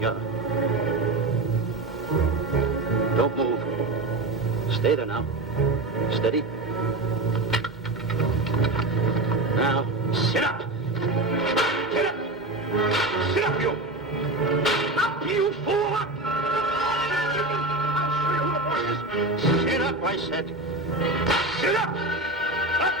Yeah. Don't move. Stay there now. Steady. Now, sit up. Sit up. Sit up, you. Up, you fool, up. I'll show you who the boss is. Sit up, I said. Sit up. Up.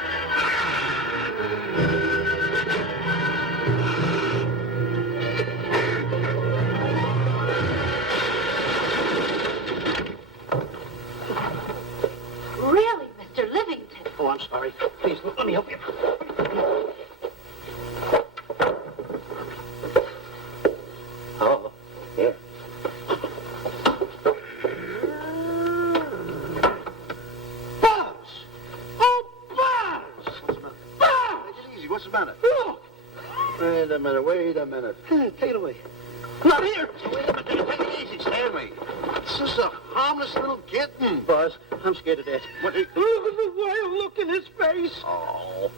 Really, Mr. Livington? Oh, I'm sorry. Please, let me help you. Oh, here. Buzz! Oh, Buzz! What's the matter? Buzz! Take it easy. What's the matter? Look! Wait a minute. Take it away. Not here! Wait a minute. Take it easy, Stanley. This is a harmless little kitten. Buzz, I'm scared to death. What? Look at the wild look in his face. Oh.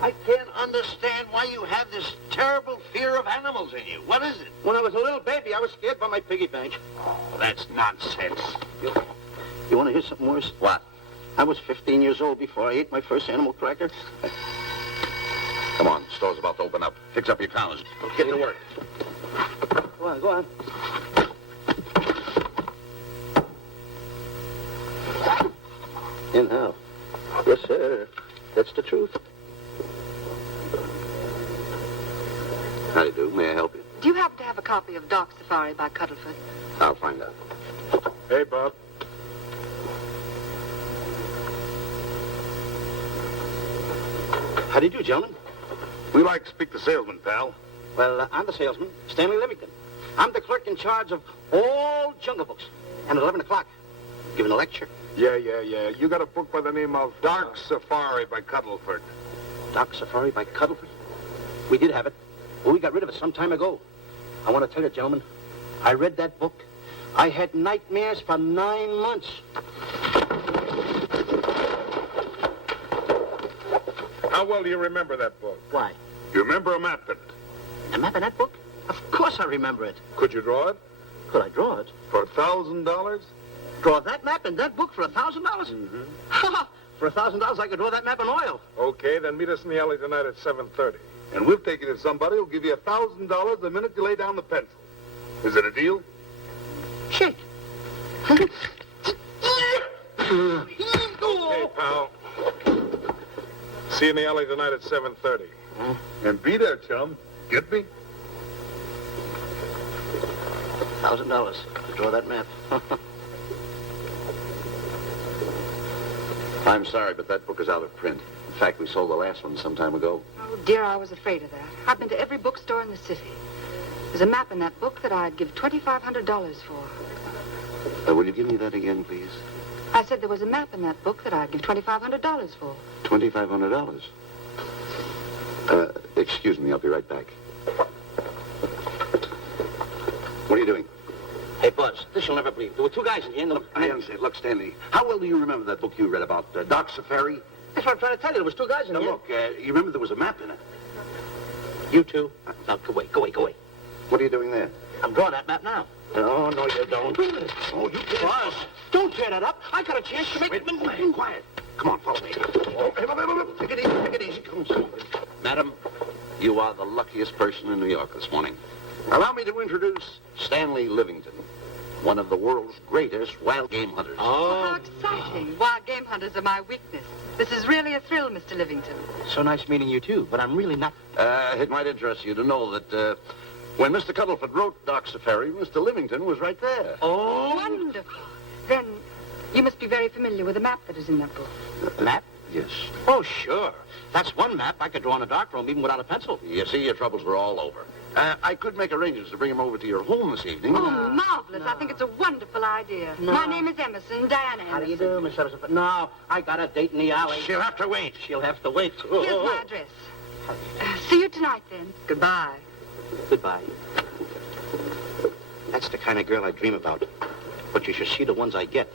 I can't understand why you have this terrible fear of animals in you. What is it? When I was a little baby, I was scared by my piggy bank. Oh, that's nonsense. You want to hear something worse? What? I was 15 years old before I ate my first animal cracker. Come on, the store's about to open up. Fix up your counters. Get to work. Go on. In how? Yes, sir. That's the truth. How do you do? May I help you? Do you happen to have a copy of Dark Safari by Cuddlefoot? I'll find out. Hey, Bob. How do you do, gentlemen? We like to speak to salesman, pal. Well, I'm the salesman, Stanley Livington. I'm the clerk in charge of all Jungle Books. And at 11 o'clock, giving a lecture. Yeah. You got a book by the name of Dark Safari by Cuddlefoot. Dark Safari by Cuddlefoot? We did have it. Well, we got rid of it some time ago. I want to tell you, gentlemen, I read that book. I had nightmares for 9 months. How well do you remember that book? Why? You remember a map in it? A map in that book? Of course I remember it. Could you draw it? Could I draw it? For $1,000? Draw that map in that book for $1,000? Mm-hmm. For $1,000, I could draw that map in oil. Okay, then meet us in the alley tonight at 7:30. And we'll take you to somebody who'll give you $1,000 the minute you lay down the pencil. Is it a deal? Shake. Okay, pal. See you in the alley tonight at 7:30. And be there, chum. Get me? $1,000 to draw that map. I'm sorry, but that book is out of print. In fact, we sold the last one some time ago. Oh, dear, I was afraid of that. I've been to every bookstore in the city. There's a map in that book that I'd give $2,500 for. Will you give me that again, please? I said there was a map in that book that I'd give $2,500 for. $2,500? Excuse me, I'll be right back. What are you doing? Hey, Buzz, this you'll never believe. There were two guys in here. Look, I understand. Look, Stanley, how well do you remember that book you read about Dark Safari? That's what I'm trying to tell you. There was two guys in Now, here. look, you remember there was a map in it. You two. Now, go away. What are you doing there? I'm drawing that map now. No, you don't. Oh, you can't. Buzz, don't tear that up. I got a chance to make it. Quiet. Come on, follow me. Take it easy. Come on. Madam, you are the luckiest person in New York this morning. Allow me to introduce Stanley Livington, one of the world's greatest wild game hunters. Oh, how exciting. Wild game hunters are my weakness. This is really a thrill, Mr. Livington. So nice meeting you, too, but I'm really not... It might interest you to know that when Mr. Cuddlefoot wrote Dark Safari, Mr. Livington was right there. Oh! Wonderful. Then you must be very familiar with the map that is in that book. Map? Yes. Oh, sure. That's one map I could draw in a darkroom even without a pencil. You see, your troubles were all over. I could make arrangements to bring him over to your home this evening. Oh, marvelous. I think it's a wonderful idea. No. My name is Emerson, Diana Emerson. How do you do, Miss Emerson? No, I got a date in the alley. She'll have to wait. She'll have to wait. Here's my address. See you tonight, then. Goodbye. Goodbye. That's the kind of girl I dream about. But you should see the ones I get.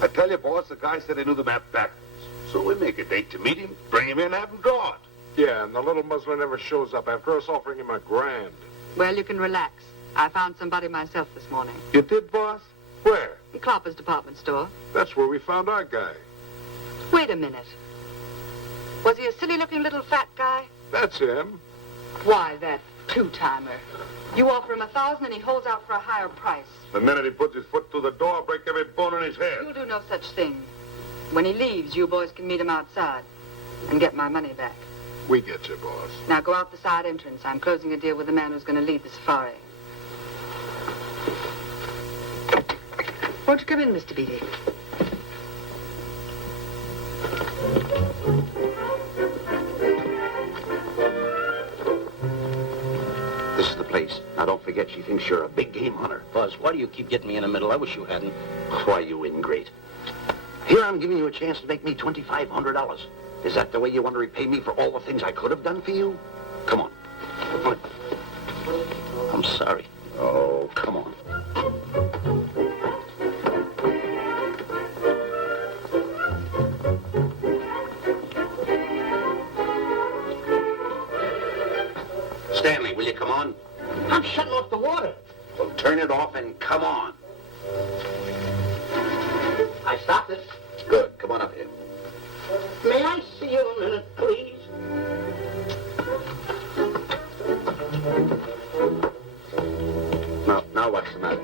I tell you, boss, the guy said he knew the map backwards. So we make a date to meet him, bring him in, have him draw it. Yeah, and the little muzzler never shows up after us offering him $1,000. Well, you can relax. I found somebody myself this morning. You did, boss? Where? In Clopper's department store. That's where we found our guy. Wait a minute. Was he a silly-looking little fat guy? That's him. Why, that two-timer. You offer him $1,000 and he holds out for a higher price. The minute he puts his foot through the door, I'll break every bone in his head. You'll do no such thing. When he leaves, you boys can meet him outside and get my money back. We get you, boss. Now go out the side entrance. I'm closing a deal with the man who's going to lead the safari. Won't you come in, Mr. Beatty? This is the place. Now, don't forget, she thinks you're a big game hunter. Buzz, why do you keep getting me in the middle? I wish you hadn't. Why, you ingrate. Here I'm giving you a chance to make me $2,500. Is that the way you want to repay me for all the things I could have done for you? Come on. I'm sorry. Oh, come on. Stanley, will you come on? I'm shutting off the water. Well, turn it off and come on. I stopped it. Good. Come on up here. May I see you a minute, please? Now what's the matter?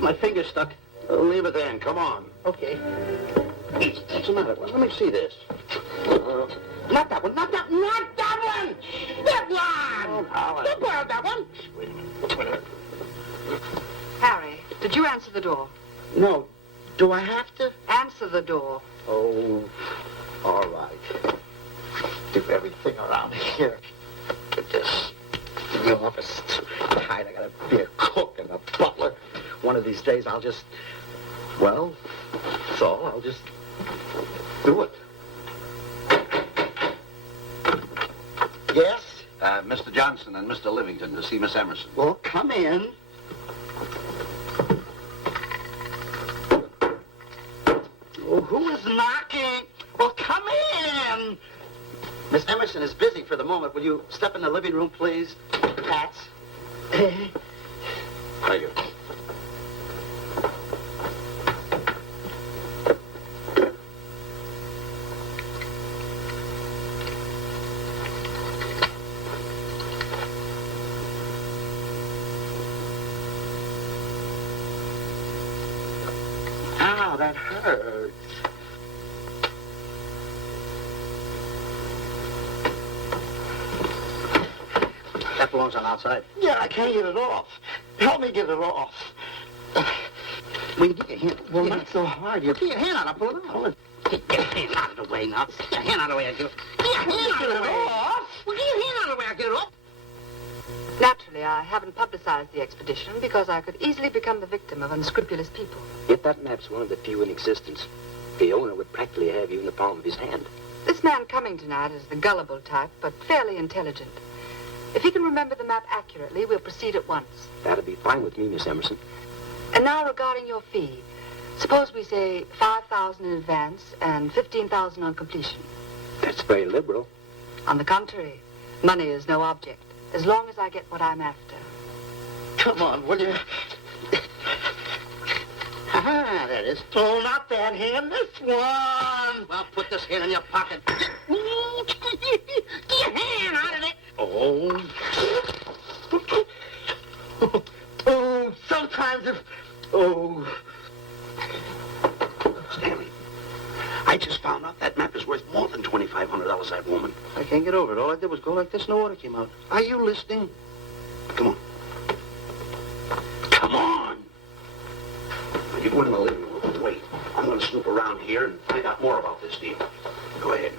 My finger's stuck. Leave it there and come on. Okay. What's the matter? Well, let me see this. Not that one. Not that one. Not that one. That one. Oh, Don't borrow that one. Wait a minute. Harry, did you answer the door? No. Do I have to? Answer the door. Oh, all right. Do everything around here. Get this. In the office. Tight. I gotta be a cook and a butler. One of these days I'll just, well, that's all. I'll just do it. Yes? Mr. Johnson and Mr. Livington to see Miss Emerson. Well, come in. Oh, who is knocking? Well, come in. Miss Emerson is busy for the moment. Will you step in the living room, please? Pats. Thank you. Ow, that hurts. That belongs on outside. Yeah, I can't get it off. Help me get it off. Will you get your hand? Well, not so hard. You get your hand out. I'll pull it out. Get your hand out of the way now. Get your hand out of the way. I get it. Get your hand out of the way. Well, get your hand out of the way. I get it off. Naturally, I haven't publicized the expedition because I could easily become the victim of unscrupulous people. Yet that map's one of the few in existence. The owner would practically have you in the palm of his hand. This man coming tonight is the gullible type, but fairly intelligent. If he can remember the map accurately, we'll proceed at once. That'll be fine with me, Miss Emerson. And now regarding your fee, suppose we say $5,000 in advance and $15,000 on completion. That's very liberal. On the contrary, money is no object, as long as I get what I'm after. Come on, will you? Ah, that is. Oh, not that hand. This one. Well, put this hand in your pocket. Get your hand out of it. Oh. Oh, sometimes if... Oh. Stanley, I just found out that map is worth more than $2,500, that woman. I can't get over it. All I did was go like this and the water came out. Are you listening? Come on. Come on. Now, you go in the living room and wait. I'm going to snoop around here and find out more about this deal. Go ahead.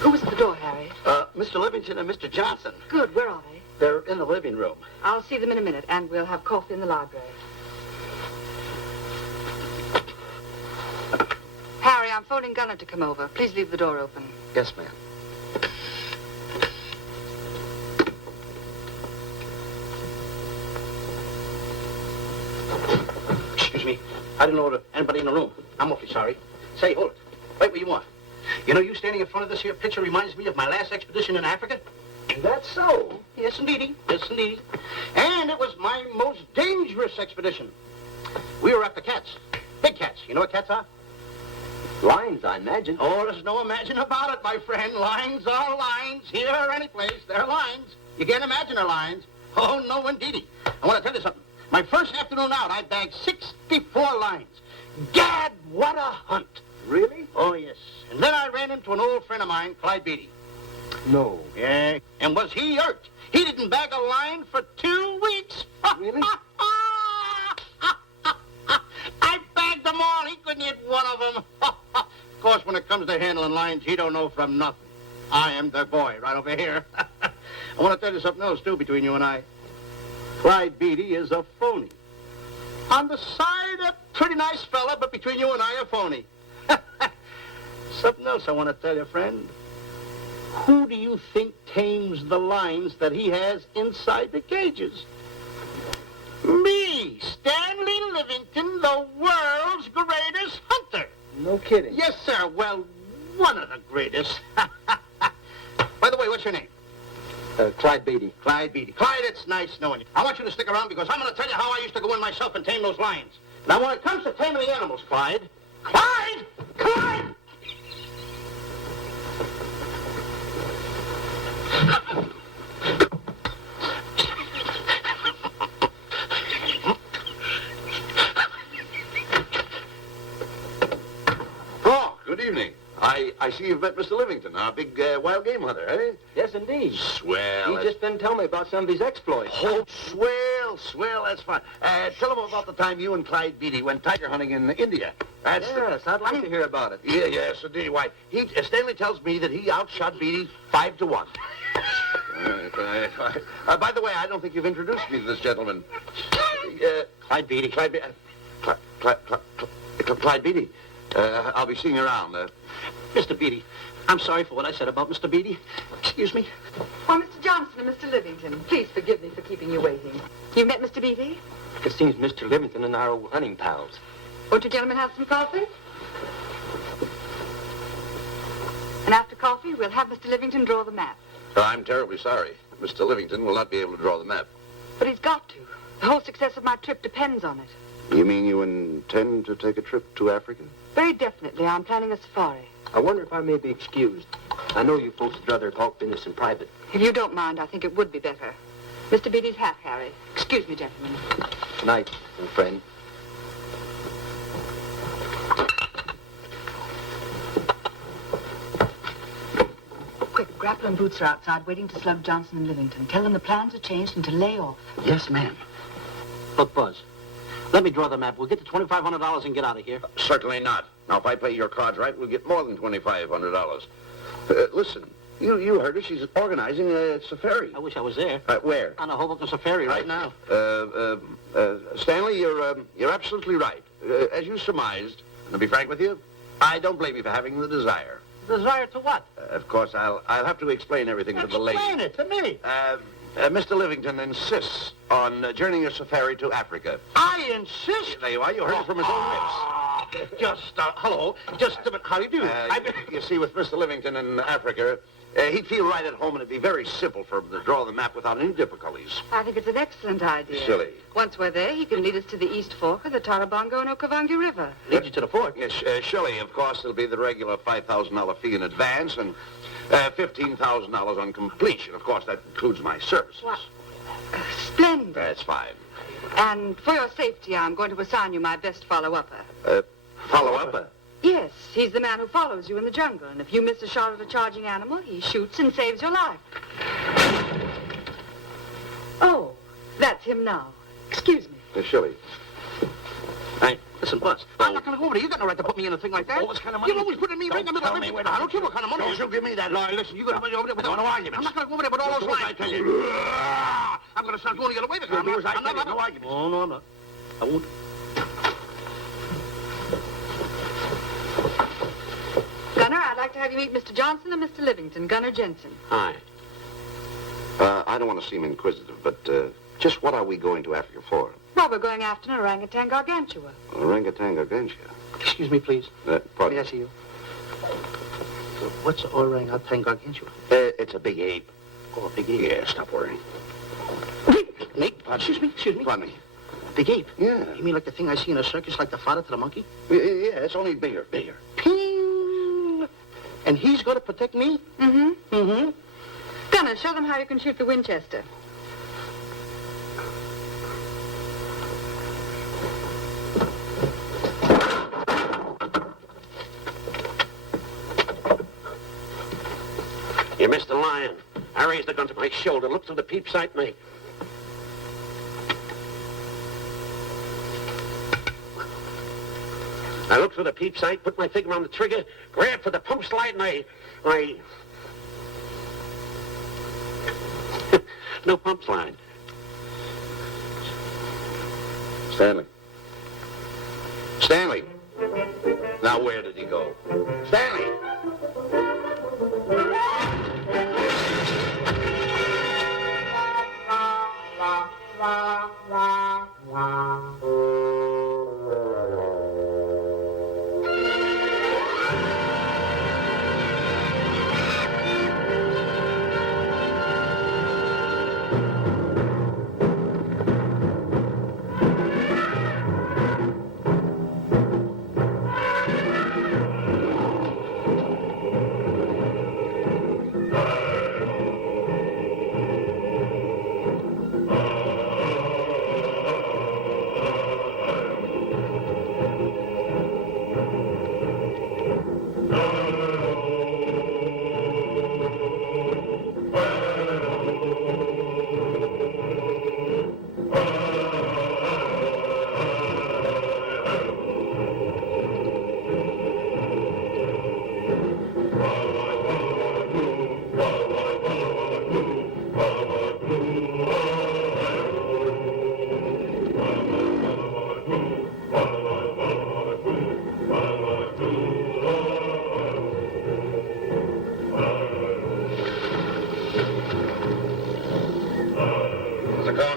Who was at the door, Harry? Mr. Livington and Mr. Johnson. Good, where are they? They're in the living room. I'll see them in a minute, and we'll have coffee in the library. Harry, I'm phoning Gunner to come over. Please leave the door open. Yes, ma'am. Excuse me. I didn't know anybody in the room. I'm awfully sorry. Say, hold it. Wait where you are. You know, you standing in front of this here picture reminds me of my last expedition in Africa. That's so. Yes, indeedy. Yes, indeedy. And it was my most dangerous expedition. We were after cats. Big cats. You know what cats are? Lions, I imagine. Oh, there's no imagine about it, my friend. Lions are lions. Here or any place, they're lions. You can't imagine they're lions. Oh, no, indeedy. I want to tell you something. My first afternoon out, I bagged 64 lions. Gad, what a hunt. Really? Oh, yes. And then I ran into an old friend of mine, Clyde Beatty. No. Yeah. And was he hurt? He didn't bag a lion for 2 weeks. Really? I bagged them all. He couldn't hit one of them. Of course, when it comes to handling lions, he don't know from nothing. I am the boy right over here. I want to tell you something else, too, between you and I. Clyde Beatty is a phony. On the side, a pretty nice fella, but between you and I, a phony. Something else I want to tell you, friend. Who do you think tames the lions that he has inside the cages? Me, Stanley Livington, the world's greatest hunter. No kidding. Yes, sir. Well, one of the greatest. By the way, what's your name? Clyde Beatty. Clyde Beatty. Clyde, it's nice knowing you. I want you to stick around because I'm going to tell you how I used to go in myself and tame those lions. Now, when it comes to taming the animals, Clyde... Clyde! Clyde! Oh, good evening. I see you've met Mr. Livington, our big wild game hunter, eh? Yes, indeed. Swell. He just didn't tell me about some of his exploits. Oh, swell, that's fine. Tell him about the time you and Clyde Beatty went tiger hunting in India. That's Yes, I'd like to hear about it. Yes, indeed. Why, Stanley tells me that he outshot Beatty 5-1. By the way, I don't think you've introduced me to this gentleman. Clyde Beatty. Clyde Beatty. I'll be seeing you around. Mr. Beatty, I'm sorry for what I said about Mr. Beatty. Excuse me. Why, Mr. Johnson and Mr. Livington, please forgive me for keeping you waiting. You met Mr. Beatty? It seems Mr. Livington and I are old hunting pals. Won't you gentlemen have some coffee? And after coffee, we'll have Mr. Livington draw the map. I'm terribly sorry. Mr. Livington will not be able to draw the map. But he's got to. The whole success of my trip depends on it. You mean you intend to take a trip to Africa? Very definitely. I'm planning a safari. I wonder if I may be excused. I know you folks would rather talk business in private. If you don't mind, I think it would be better. Mr. Beatty's hat, Harry. Excuse me, gentlemen. Good night, old friend. Quick, grapple and boots are outside waiting to slug Johnson and Livington. Tell them the plans are changed and to lay off. Yes, ma'am. Look, Buzz, let me draw the map. We'll get the $2,500 and get out of here. Certainly not. Now, if I play your cards right, we'll get more than $2,500. Listen, you heard her. She's organizing a safari. I wish I was there. Where? On a Hoboken safari right now. Stanley, you're absolutely right. As you surmised, and to be frank with you, I don't blame you for having the desire. Desire to what? Of course, I'll have to explain everything to the lady. Explain it to me. Mr. Livington insists on journeying a safari to Africa. I insist. There you are. You heard it from his own lips. Hello. Just a minute. How do you do? You see, with Mr. Livington in Africa, he'd feel right at home, and it'd be very simple for him to draw the map without any difficulties. I think it's an excellent idea. Silly. Once we're there, he can lead us to the East Fork of the Tarabongo and Okavango River. Lead you to the fort. Yes, surely, of course, there'll be the regular $5,000 fee in advance and $15,000 on completion. Of course, that includes my services. What? Splendid. That's fine. And for your safety, I'm going to assign you my best follow-upper. Follow-up? Yes, he's the man who follows you in the jungle. And if you miss a shot at a charging animal, he shoots and saves your life. Oh, that's him now. Excuse me. Surely. Hey, listen, Buzz. I'm not going to go over there. You got no right to put me in a thing like that. Oh, what kind of money? You always putting me right in the middle of it. I don't care what kind of money. Don't you give me that. No, listen, you're going to put me over there with No arguments. I'm not going to go over there with all those Do as lines. I tell you. I'm going to start going the other way. You'll do as I tell you. No arguments. Oh, no, I'm not. I won't. Gunner, I'd like to have you meet Mr. Johnson and Mr. Livington, Gunner Jensen. Hi. I don't want to seem inquisitive, but just what are we going to Africa for? Why, Well, we're going after an orangutan gargantua. Orangutan gargantua. Excuse me, please. Pardon? May I see you? What's orangutan gargantua? It's a big ape. Oh, a big ape. Yeah, stop worrying. Nate, excuse me. Pardon me. Big ape? Yeah. You mean like the thing I see in a circus, like the fodder to the monkey? Yeah, it's only bigger. Ping! And he's going to protect me? Mm-hmm. Mm-hmm. Gunner, show them how you can shoot the Winchester. You missed the lion. I raised the gun to my shoulder, looked through the peep sight, and I looked through the peep sight, put my finger on the trigger, grabbed for the pump slide, and I... No pump slide. Stanley. Now where did he go? Stanley!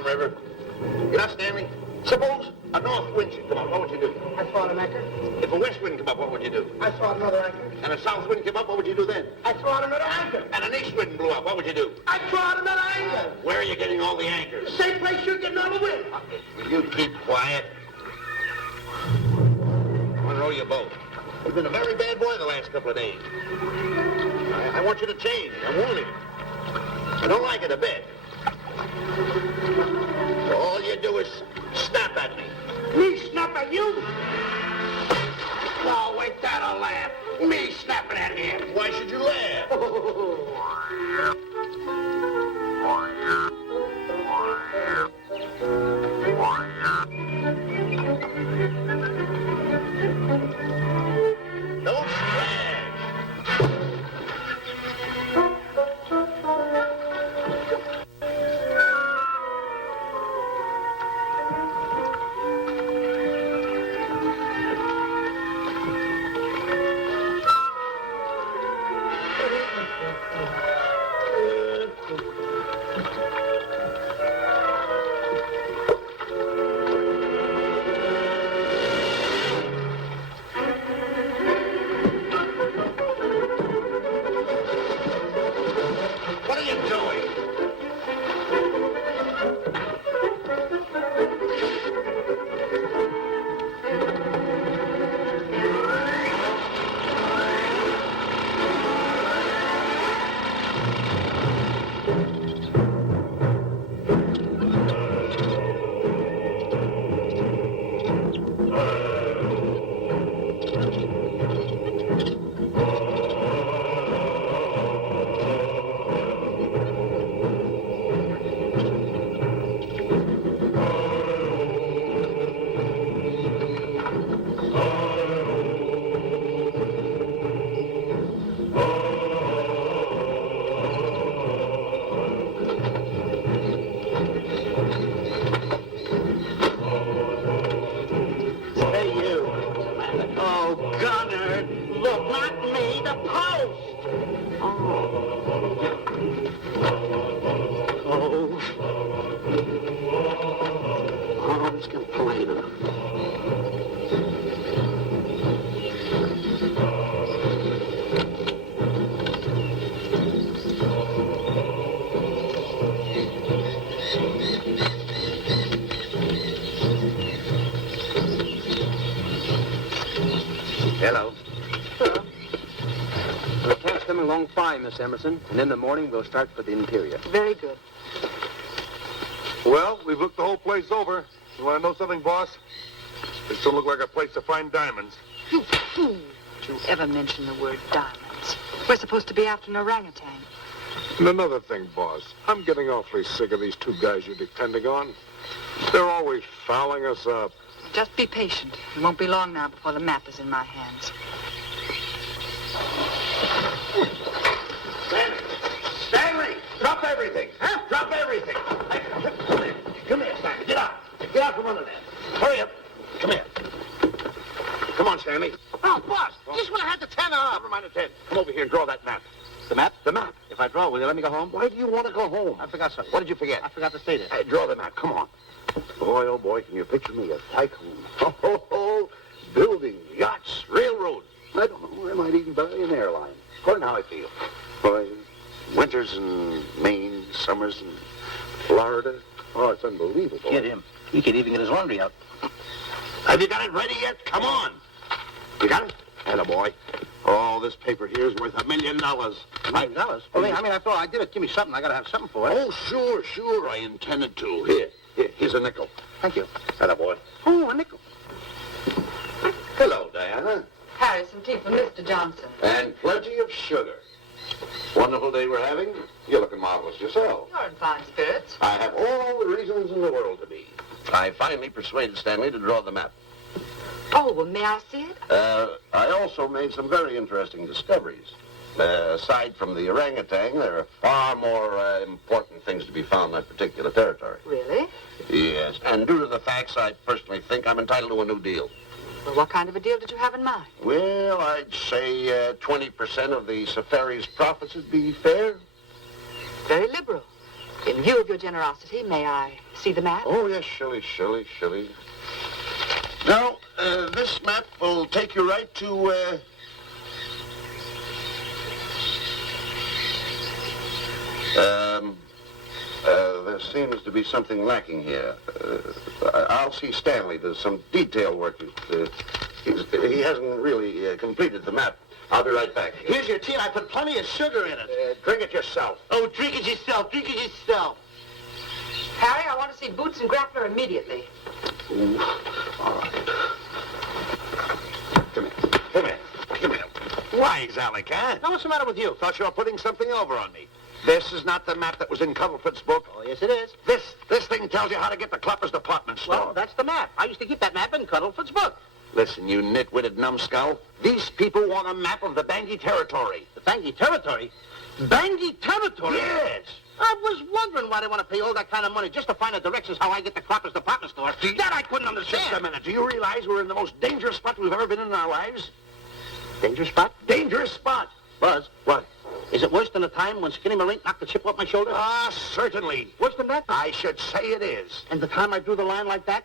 River. You know, Stanley, suppose a north wind should come up, what would you do? I throw out an anchor. If a west wind come up, what would you do? I throw out another anchor. And a south wind came up, what would you do then? I throw out another anchor. And an east wind blew up, what would you do? I throw out another anchor. Where are you getting all the anchors? Same place you're getting all the wind. Will you keep quiet? I want to row your boat. You've been a very bad boy the last couple of days. I want you to change. I'm warning you. I don't like it a bit. All you do is snap at me. Me snap at you? Oh, wait, that'll laugh. Me snapping at him. Why should you laugh? Don't splash. Miss Emerson. And in the morning, we'll start for the interior. Very good. Well, we've looked the whole place over. You want to know something, boss? This don't look like a place to find diamonds. You fool. Don't you ever mention the word diamonds. We're supposed to be after an orangutan. And another thing, boss. I'm getting awfully sick of these two guys you're depending on. They're always fouling us up. Just be patient. It won't be long now before the map is in my hands. Stanley! Drop everything! Huh? Drop everything! Come here, Stanley. Get out. Get out from under there. Hurry up. Come here. Come on, Stanley. Oh, boss, just when I had the 10 up. Never mind the 10. Come over here and draw that map. The map? The map. If I draw, will you let me go home? Why do you want to go home? I forgot something. What did you forget? I forgot to stay there. Draw the map. Come on. Boy, oh boy, can you picture me a tycoon? Ho, ho, ho. Building yachts, railroads. I don't know. I might even buy an airline. According to how I feel. Boy, winters in Maine, summers in Florida. Oh, it's unbelievable. Get him. He could even get his laundry out. Have you got it ready yet? Come on. You got it? Attaboy. Oh, this paper here is worth $1 million. $1 million? Well, I thought I did it. Give me something. I got to have something for it. Oh, sure. I intended to. Here's a nickel. Thank you. Attaboy. Oh, a nickel. Hello, Diana. Harry, some tea for Mr. Johnson. And plenty of sugar. Wonderful day we're having. You're looking marvelous yourself. You're in fine spirits. I have all the reasons in the world to be. I finally persuaded Stanley to draw the map. Oh, well, may I see it? I also made some very interesting discoveries. Aside from the orangutan, there are far more important things to be found in that particular territory. Really? Yes, and due to the facts, I personally think I'm entitled to a new deal. Well, what kind of a deal did you have in mind? Well, I'd say 20% of the safari's profits would be fair. Very liberal. In view of your generosity, may I see the map? Oh, yes, Shirley. Now, this map will take you right to, there seems to be something lacking here. I'll see Stanley. There's some detail work. He hasn't really completed the map. I'll be right back. Here's your tea. I put plenty of sugar in it. Drink it yourself. Oh, drink it yourself. Harry, I want to see Boots and Grappler immediately. Ooh, all right. Come here. Why, Alec, huh? Now, what's the matter with you? Thought you were putting something over on me. This is not the map that was in Cuddlefoot's book. Oh, yes, it is. This thing tells you how to get the Cloppers department store. Well, that's the map. I used to keep that map in Cuddlefoot's book. Listen, you nitwitted numbskull. These people want a map of the Bangui territory. The Bangui territory? Bangui territory? Yes. I was wondering why they want to pay all that kind of money just to find the directions how I get the Cloppers department store. That I couldn't understand. Just a minute. Do you realize we're in the most dangerous spot we've ever been in our lives? Dangerous spot? Dangerous spot. Buzz, What? is it worse than the time when Skinny Marink knocked the chip off my shoulder? Ah, certainly. Worse than that? I should say it is. And the time I drew the line like that?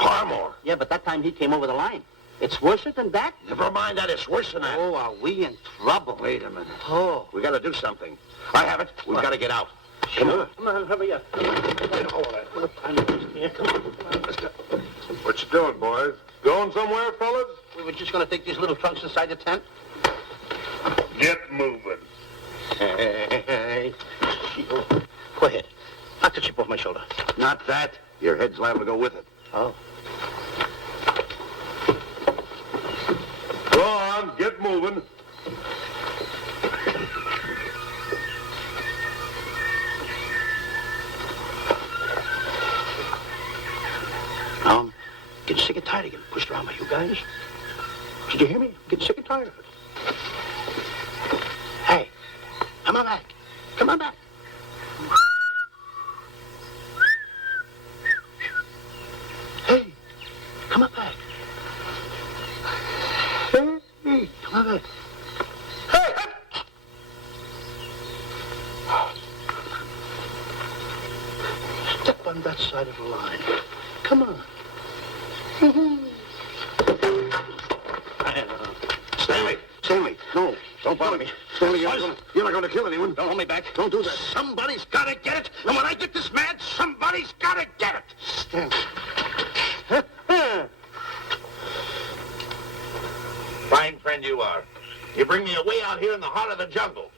Far more. Yeah, but that time he came over the line. It's worse than that? Never mind that. It's worse than that. Oh, are we in trouble? Wait a minute. Oh. We got to do something. I have it. We've got to get out. Come on. Come on, hurry up. What time is it here? Come on. Let's go. What you doing, boys? Going somewhere, fellas? We were just going to take these little trunks inside the tent. Get moving. Hey. Go ahead. Knock the chip off my shoulder. Not that. Your head's liable to go with it. Oh. Go on, get moving. I'm getting sick and tired of getting pushed around by you guys. Did you hear me? I'm getting sick and tired of it. Hey, come on back. Come on back. Hey, come on back. Hey, come on back. Hey, step on that side of the line. Come on. Stanley, no. Don't bother me. Stanley, you're not going to kill anyone. Don't hold me back. Don't do that. Somebody's got to get it. And when I get this mad, somebody's got to get it. Stanley. Fine friend you are. You bring me away out here in the heart of the jungle.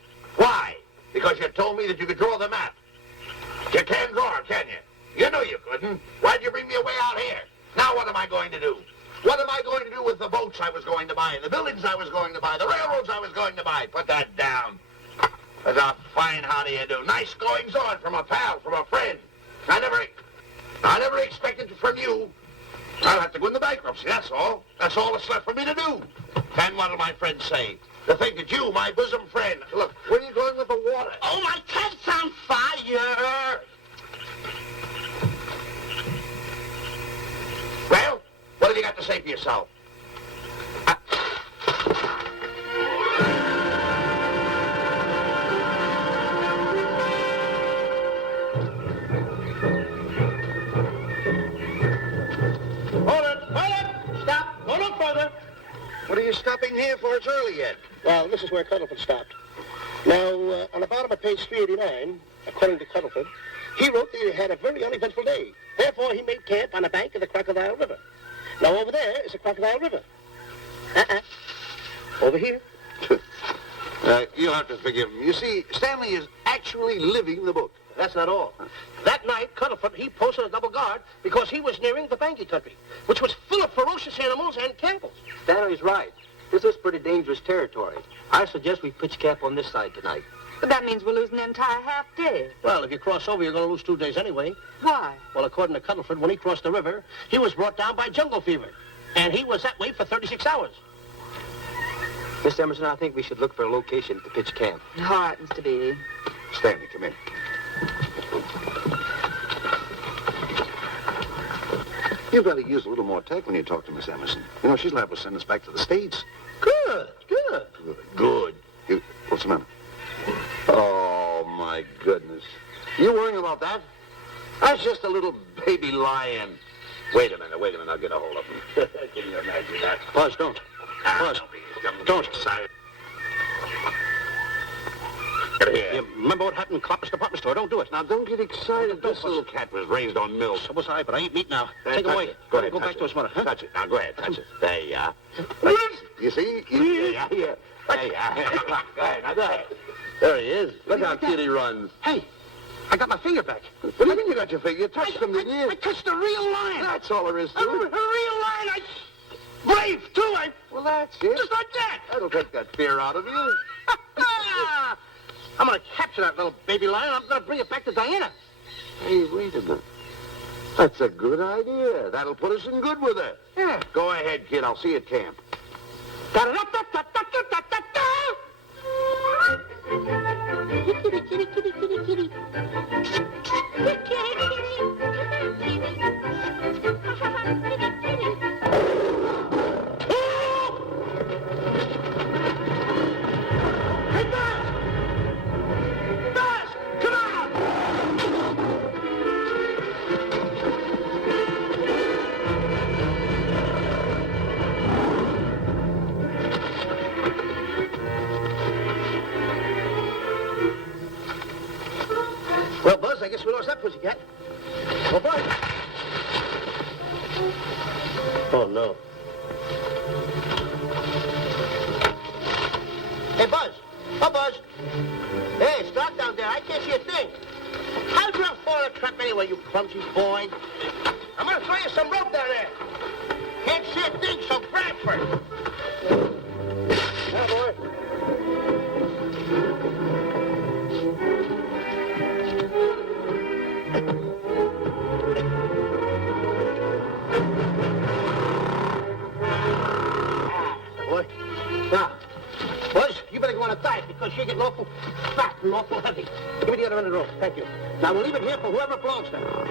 Why'd you bring me away out here? Now what am I going to do? What am I going to do with the boats I was going to buy, the buildings I was going to buy, the railroads I was going to buy? Put that down. That's a fine how do you do. Nice goings on from a pal, from a friend. I never expected it from you. I'll have to go into bankruptcy, that's all. That's all that's left for me to do. And what'll my friends say? To think that you, my bosom friend... Look, where are you going with the water? Oh, my cat's on fire! Well, what have you got to say for yourself? What are you stopping here for? It's early yet. Well, this is where Cuddleford stopped. Now, on the bottom of page 389, according to Cuddleford, he wrote that he had a very uneventful day. Therefore, he made camp on the bank of the Crocodile River. Now, over there is the Crocodile River. Over here. You'll have to forgive him. You see, Stanley is actually living the book. That's not all. That night, Cuddleford, he posted a double guard because he was nearing the Banky country, which was full of ferocious animals and cannibals. Stanley's right. This is pretty dangerous territory. I suggest we pitch camp on this side tonight. But that means we're losing an entire half day. Well, if you cross over, you're going to lose 2 days anyway. Why? Well, according to Cuddleford, when he crossed the river, he was brought down by jungle fever. And he was that way for 36 hours. Miss Emerson, I think we should look for a location to pitch camp. All right, Mr. Beatty. Stanley, come in. You've got to use a little more tact when you talk to Miss Emerson. You know, she's liable to send us back to the States. Good. Good. What's the matter? Oh, my goodness. You worrying about that? That's just a little baby lion. Wait a minute. I'll get a hold of him. Can you imagine that? Buzz, don't. Buzz, don't. You remember what happened in Clapper's department store? Don't do it. Now, don't get excited. This little cat was raised on milk. So was I, but I ain't meat now. Take him Touch away. it. Go ahead. Go back to his mother. Huh? Touch it. Now, go ahead. Touch it. There you are. You see? Yeah. There you are. Go ahead. Now, go ahead. There he is. Look how cute he runs. Hey, I got my finger back. What do you mean you got your finger? You touched him, didn't you? I touched a real lion. That's all there is to A it. real lion. Brave, too. Well, that's it. Just like that. That'll take that fear out of you. I'm going to capture that little baby lion. I'm going to bring it back to Diana. Hey, wait a minute. That's a good idea. That'll put us in good with her. Yeah. Go ahead, kid. I'll see you at camp. Kitty, kitty, kitty, kitty, kitty. Kitty, Hey, Buzz! Buzz! Come on! Well, Buzz, I guess we lost that pussycat. Well, Buzz. Oh, no. Hey, Buzz. Oh, Buzz. Hey, it's dark down there. I can't see a thing. How'd you fall in a trap anyway, you clumsy boy? I'm going to throw you some rope down there. Can't see a thing, so grab for it. Yeah, boy. Boy. Now, Buzz, you better go on a diet because you're getting awful fat and awful heavy. Give me the other end of the rope. Thank you. Now, we'll leave it here for whoever belongs to it.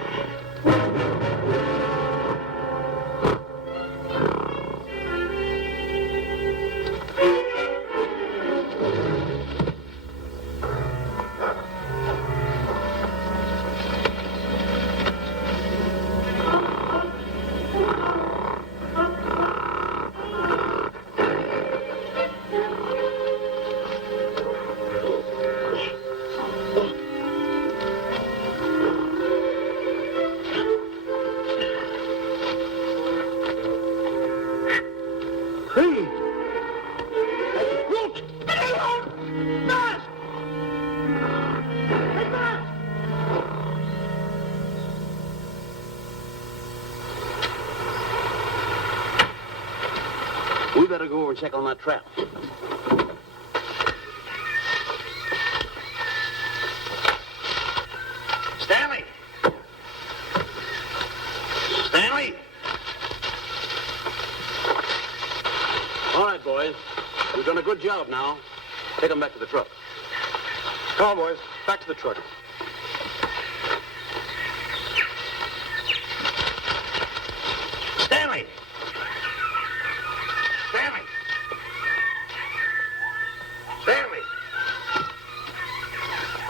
We better go over and check on that trap. Stanley! Stanley! All right, boys. We've done a good job now. Take them back to the truck. Come on, boys. Back to the truck. Stanley! Stanley! Stanley!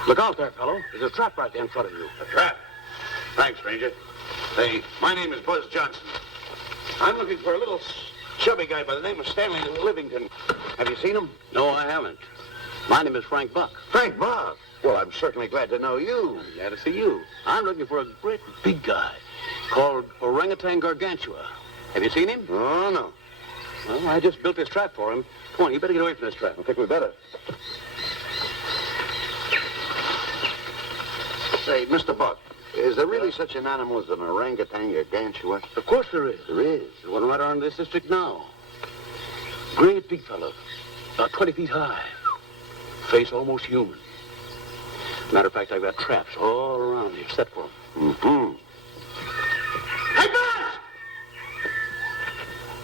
Look out there, fellow. There's a trap right there in front of you. A trap? Thanks, stranger. Hey, my name is Buzz Johnson. I'm looking for a little chubby guy by the name of Stanley Livington. Have you seen him? No, I haven't. My name is Frank Buck. Frank Buck? Well, I'm certainly glad to know you. Glad to see you. I'm looking for a great big guy called Orangutan Gargantua. Have you seen him? Oh, no. Well, I just built this trap for him. Come on, you better get away from this trap. I think we better. Say, Mr. Buck, is there really such an animal as an orangutan gargantua? Of course there is. There is? There's one right around this district now. Great big fellow, about 20 feet high. Face almost human. Matter of fact, I've got traps all around here set for him. Mm-hmm. Hey,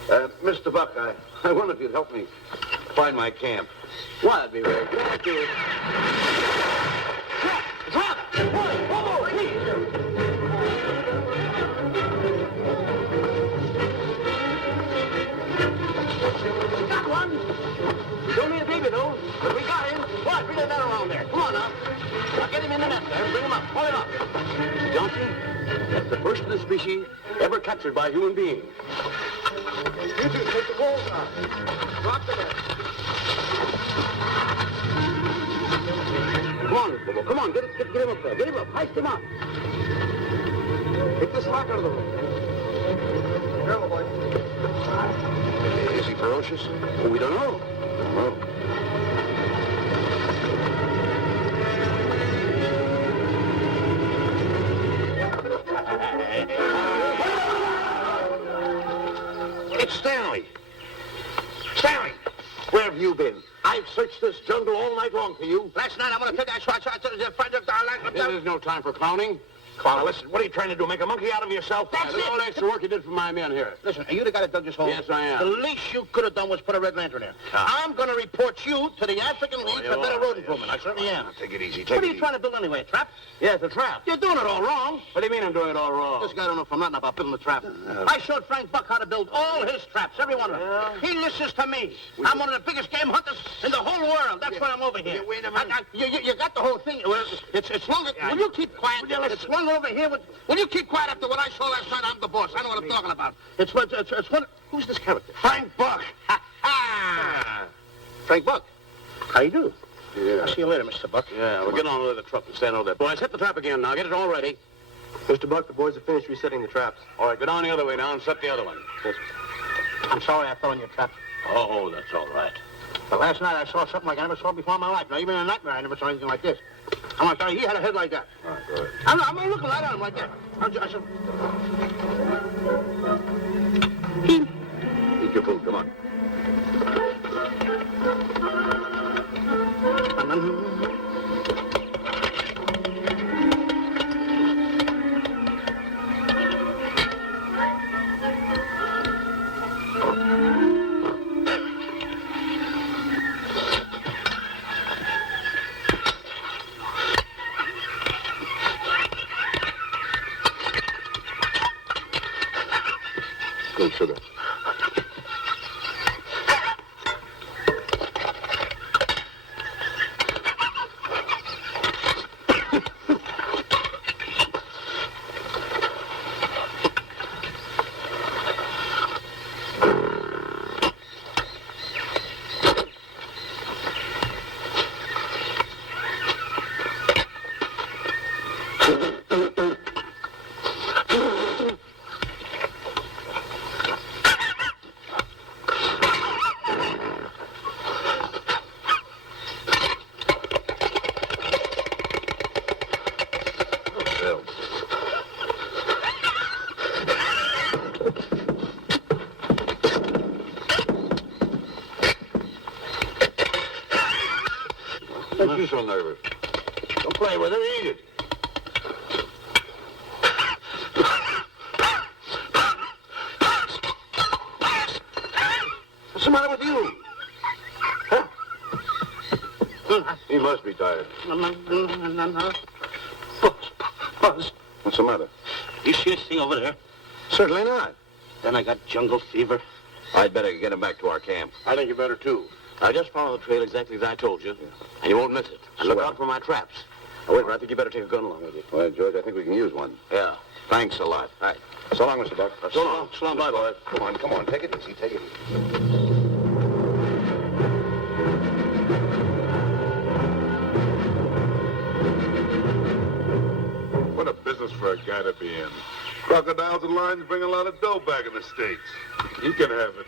Buzz! Mr. Buck, I wonder if you'd help me find my camp. Why, I'd be very glad to. Trap! Trap! Whoa, please! Got one! We don't need a baby, though, but we got him. What? Bring that around there. Come on, now. Now get him in the net there. Bring him up. Pull him up. Johnson, that's the first of the species ever captured by a human being. You two take the walls out. Drop the net. Come on, Bobo. Come on. Get him up there. Get him up. Heist him up. Take this lock out of the room. Careful, boy. Is he ferocious? Well, we don't know. No. It's Stanley. Stanley, where have you been? I've searched this jungle all night long for you. Last night, I'm going to take that shot. There's no time for clowning. Now, listen, what are you trying to do? Make a monkey out of yourself? That's all the extra work you did for my men here. Listen, are you the guy that dug this hole? Yes, I am. The least you could have done was put a red lantern in. I'm going to report you to the African League for better road improvement. I certainly am. Take it easy. What are you trying to build anyway, a trap? Yes, a trap. You're doing it all wrong. What do you mean I'm doing it all wrong? This guy don't know from nothing about building a trap. I showed Frank Buck how to build all his traps, every one of them. He listens to me. I'm one of the biggest game hunters in the whole world. That's why I'm over here. Wait a minute. You got the whole thing. It's longer. Will you keep quiet? It's slung over here. Will you keep quiet after what I saw last night? I'm the boss. I know what I'm talking about. It's one. Who's this character? Frank Buck. Ha ha! Frank Buck. How you do? Yeah. I'll see you later, Mr. Buck. Yeah, we'll get on with the truck and stand over there. Boys, hit the trap again now. Get it all ready. Mr. Buck, the boys have finished resetting the traps. All right, go down the other way now and set the other one. Yes, I'm sorry I fell in your trap. Oh, that's all right. But last night I saw something like I never saw before in my life. Now, even in a nightmare, I never saw anything like this. I'm going to tell you, he had a head like that. All right, go ahead. I'm looking right at him like that. I said... Eat your food, come on. Good sugar. so nervous? Don't play with it, eat it. What's the matter with you? Huh? He must be tired. Buzz, What's the matter? you see this thing over there? Certainly not. Then I got jungle fever. I'd better get him back to our camp. I think you better, too. Now, just follow the trail exactly as I told you, and you won't miss it. And look out for my traps. Now, wait, I think you better take a gun along with you. Well, George, I think we can use one. Yeah. Thanks a lot. All right. So long, Mr. Buck. So long. So long, Bye, boys. Come on. Take it easy. Take it easy. What a business for a guy to be in. Crocodiles and lions bring a lot of dough back in the States. You can have it.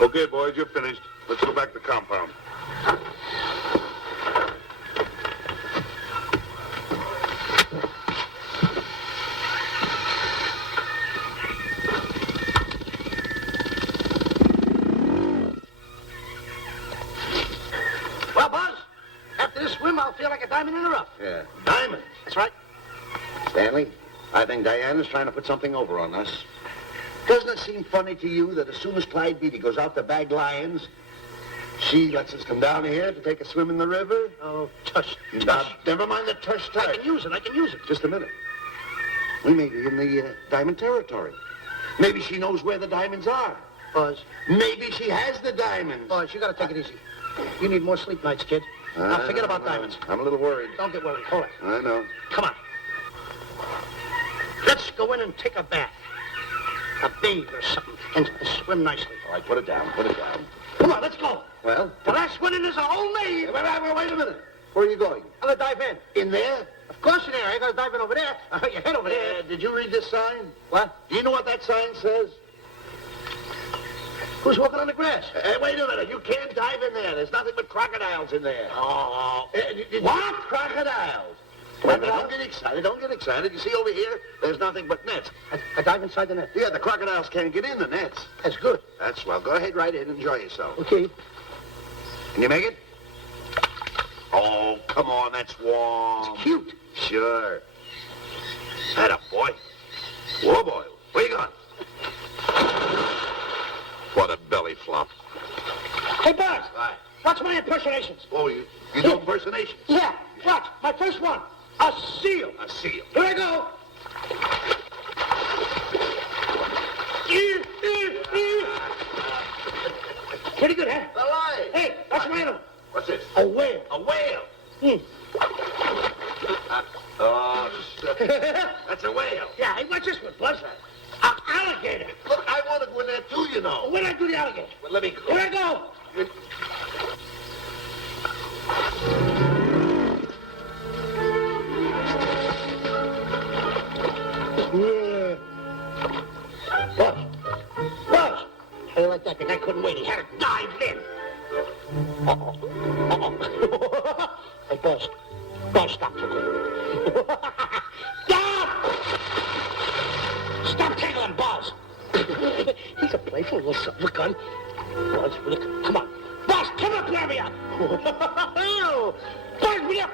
Okay, boys, you're finished. Let's go back to the compound. Well, Buzz, after this swim, I'll feel like a diamond in the rough. Yeah. Diamond. That's right. Stanley, I think Diana's trying to put something over on us. Doesn't it seem funny to you that as soon as Clyde Beatty goes out to bag lions, she lets us come down here to take a swim in the river? Oh, tush. Now, never mind the tush. I can use it. Just a minute. We may be in the diamond territory. Maybe she knows where the diamonds are. Buzz. Maybe she has the diamonds. Buzz, you gotta take it easy. You need more sleep nights, kid. Now, forget about diamonds. I'm a little worried. Don't get worried. Hold it. I know. Come on. Let's go in and take a bath. A bathe or something. And swim nicely. All right, put it down. Come on, let's go. Well? The last one in is a whole maid. Wait a minute. Where are you going? I'm gonna dive in. In there? Of course in there. I gotta dive in over there. Your head over there. Did you read this sign? What? Do you know what that sign says? Who's walking on the grass? Wait a minute. You can't dive in there. There's nothing but crocodiles in there. Oh. What? Crocodiles? Wait, don't get excited. You see over here, there's nothing but nets. I dive inside the net. Yeah, the crocodiles can't get in the nets. That's good. That's well. Go ahead right in. Enjoy yourself. Okay. Can you make it? Oh, come on. That's warm. It's cute. Sure. Atta boy. Whoa, boy. Where you going? What a belly flop. Hey, Buzz. Hi. Watch my impersonations. Oh, you do impersonations? Yeah. Watch. My first one. A seal. A seal. Here I go. Pretty good, huh? The lion. Hey, that's my animal. What's this? A whale. A whale. Oh, that's a whale. Yeah, hey, what's this one, Buzz? An alligator. Look, I want to go in there too, you know. Where'd I do the alligator? Well, let me go. Here I go. Yeah. Buzz. How you like that? The guy couldn't wait. He had to dive in. Hey, Buzz. Buzz, stop tickling. Stop! Stop tickling, Buzz. He's a playful little son of a gun. Buzz, look, come on. Buzz, come up, grab me up. Buzz, me up.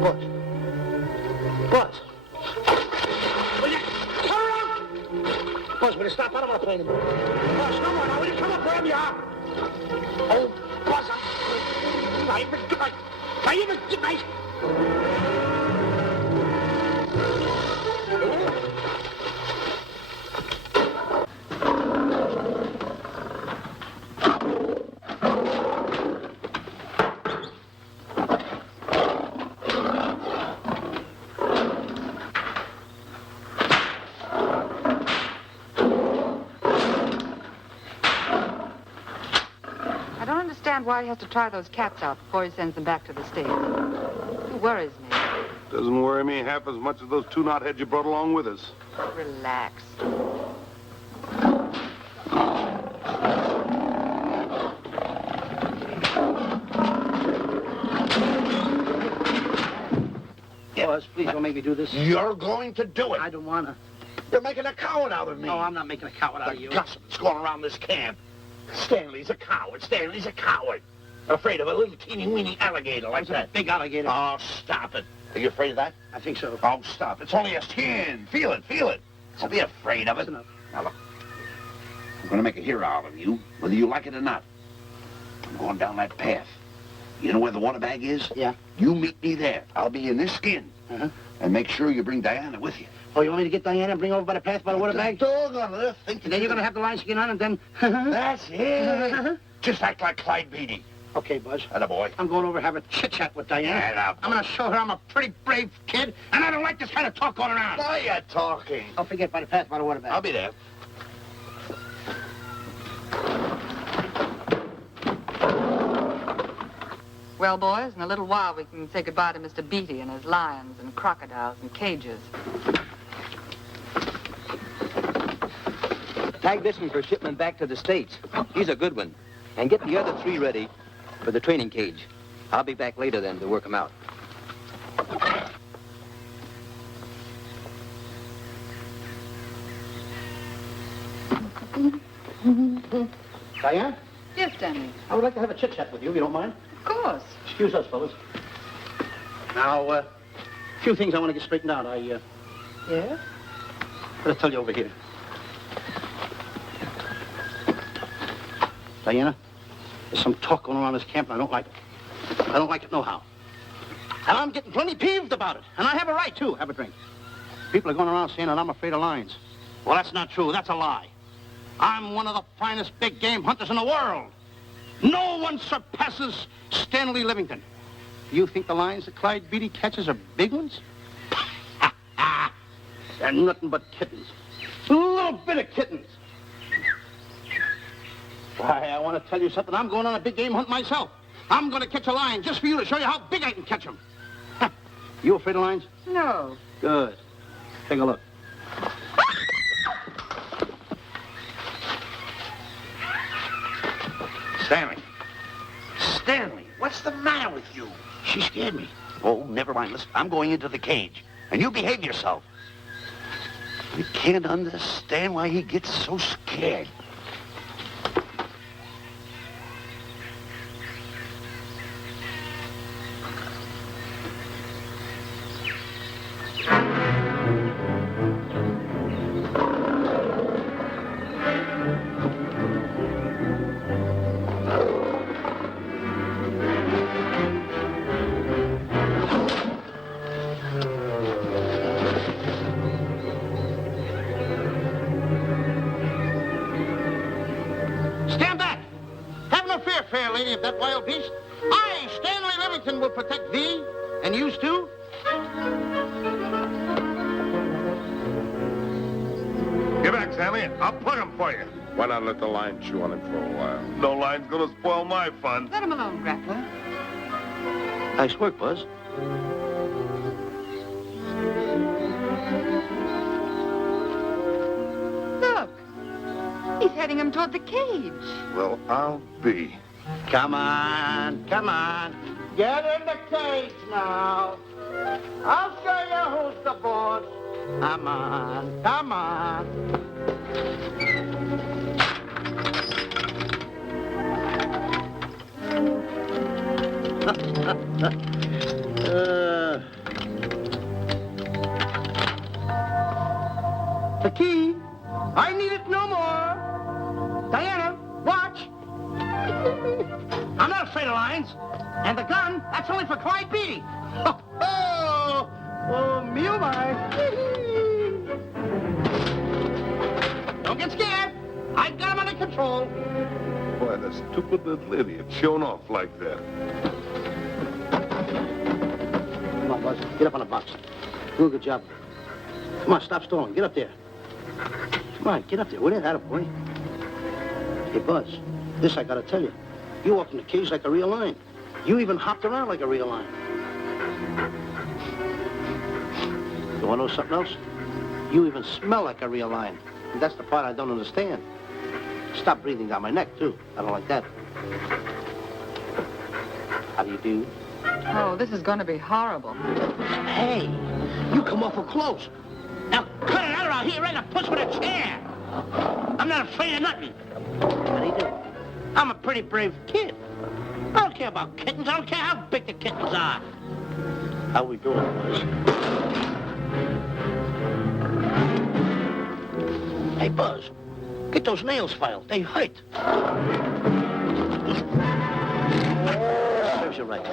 Buzz. Buzz. Will you turn around? Buzz, will you stop? I don't want to play anymore. Buzz, no more now. Will you come up wherever you are? Oh, Buzz, I'm nice. I don't understand why he has to try those cats out before he sends them back to the States. It worries me. Doesn't worry me half as much as those two knotheads you brought along with us. Relax. Buzz, Please don't make me do this. You're going to do it. I don't want to. You're making a coward out of me. No, I'm not making a coward out of The you. gossip that's going around this camp. Stanley's a coward. Stanley's a coward. Afraid of a little teeny-weeny alligator like That's a that. big alligator. Oh, stop it. Are you afraid of that? I think so. Oh, stop. It's only a skin. Feel it, feel it. Don't be afraid of it. That's enough. Now, look. I'm going to make a hero out of you, whether you like it or not. I'm going down that path. You know where the water bag is? Yeah. You meet me there. I'll be in this skin. Uh-huh. And make sure you bring Diana with you. Oh, you want me to get Diana and bring her over by the path by the water bag? Doggone it. Think And then you're going to have the lion skin on and then... That's it. Just act like Clyde Beatty. Okay, Buzz. Attaboy. I'm going over to have a chit-chat with Diana. Attaboy. I'm going to show her I'm a pretty brave kid, and I don't like this kind of talk going around. Now you're talking. Don't forget by the path by the water bag. I'll be there. Well, boys, in a little while we can say goodbye to Mr. Beatty and his lions and crocodiles and cages. Tag this one for shipment back to the States. He's a good one. And get the other 3 ready for the training cage. I'll be back later then to work them out. Diana, Yes, Stanley. I would like to have a chit-chat with you, if you don't mind. Of course. Excuse us, fellas. Now, a few things I want to get straightened out. Yes? Gotta tell you over here. Diana, there's some talk going around this camp, and I don't like it. I don't like it nohow. And I'm getting plenty peeved about it. And I have a right, too. Have a drink. People are going around saying that I'm afraid of lions. Well, that's not true. That's a lie. I'm one of the finest big game hunters in the world. No one surpasses Stanley Livington. You think the lions that Clyde Beatty catches are big ones? They're nothing but kittens. A little bit of kittens. Why, I want to tell you something. I'm going on a big game hunt myself. I'm going to catch a lion just for you to show you how big I can catch him. You afraid of lions? No. Good. Take a look. Stanley. Stanley, what's the matter with you? She scared me. Oh, never mind. Listen, I'm going into the cage. And you behave yourself. I can't understand why he gets so scared. Fair lady of that wild beast. I, Stanley Livington, will protect thee, and yous too. Get back, Stanley. I'll plug him for you. Why not let the lion chew on him for a while? No lion's gonna spoil my fun. Let him alone, Grappler. Nice work, Buzz. Look. He's heading him toward the cage. Well, I'll be. Come on, come on. Get in the cage now. I'll show you who's the boss. Come on, come on. The key. I need it no more. Diana, watch. I'm not afraid of lions. And the gun, that's only for Clyde Beatty. Oh, me oh my. Don't get scared. I got him under control. Boy, the stupid little idiot showing off like that. Come on, Buzz. Get up on the box. Do a good job. Come on, stop stalling. Get up there. Come on, get up there. With it, attaboy. Hey, Buzz, this I gotta tell you. You walked in the cage like a real lion. You even hopped around like a real lion. You wanna know something else? You even smell like a real lion. And that's the part I don't understand. Stop breathing down my neck, too. I don't like that. How do you do? Oh, this is going to be horrible. Hey, You come awful close. Now cut it out or I'll hit you right in the puss with a chair. I'm not afraid of nothing. How do you do? I'm a pretty brave kid. I don't care about kittens. I don't care how big the kittens are. How we doing, boys? Hey, Buzz, get those nails filed. They hurt. Serves you right.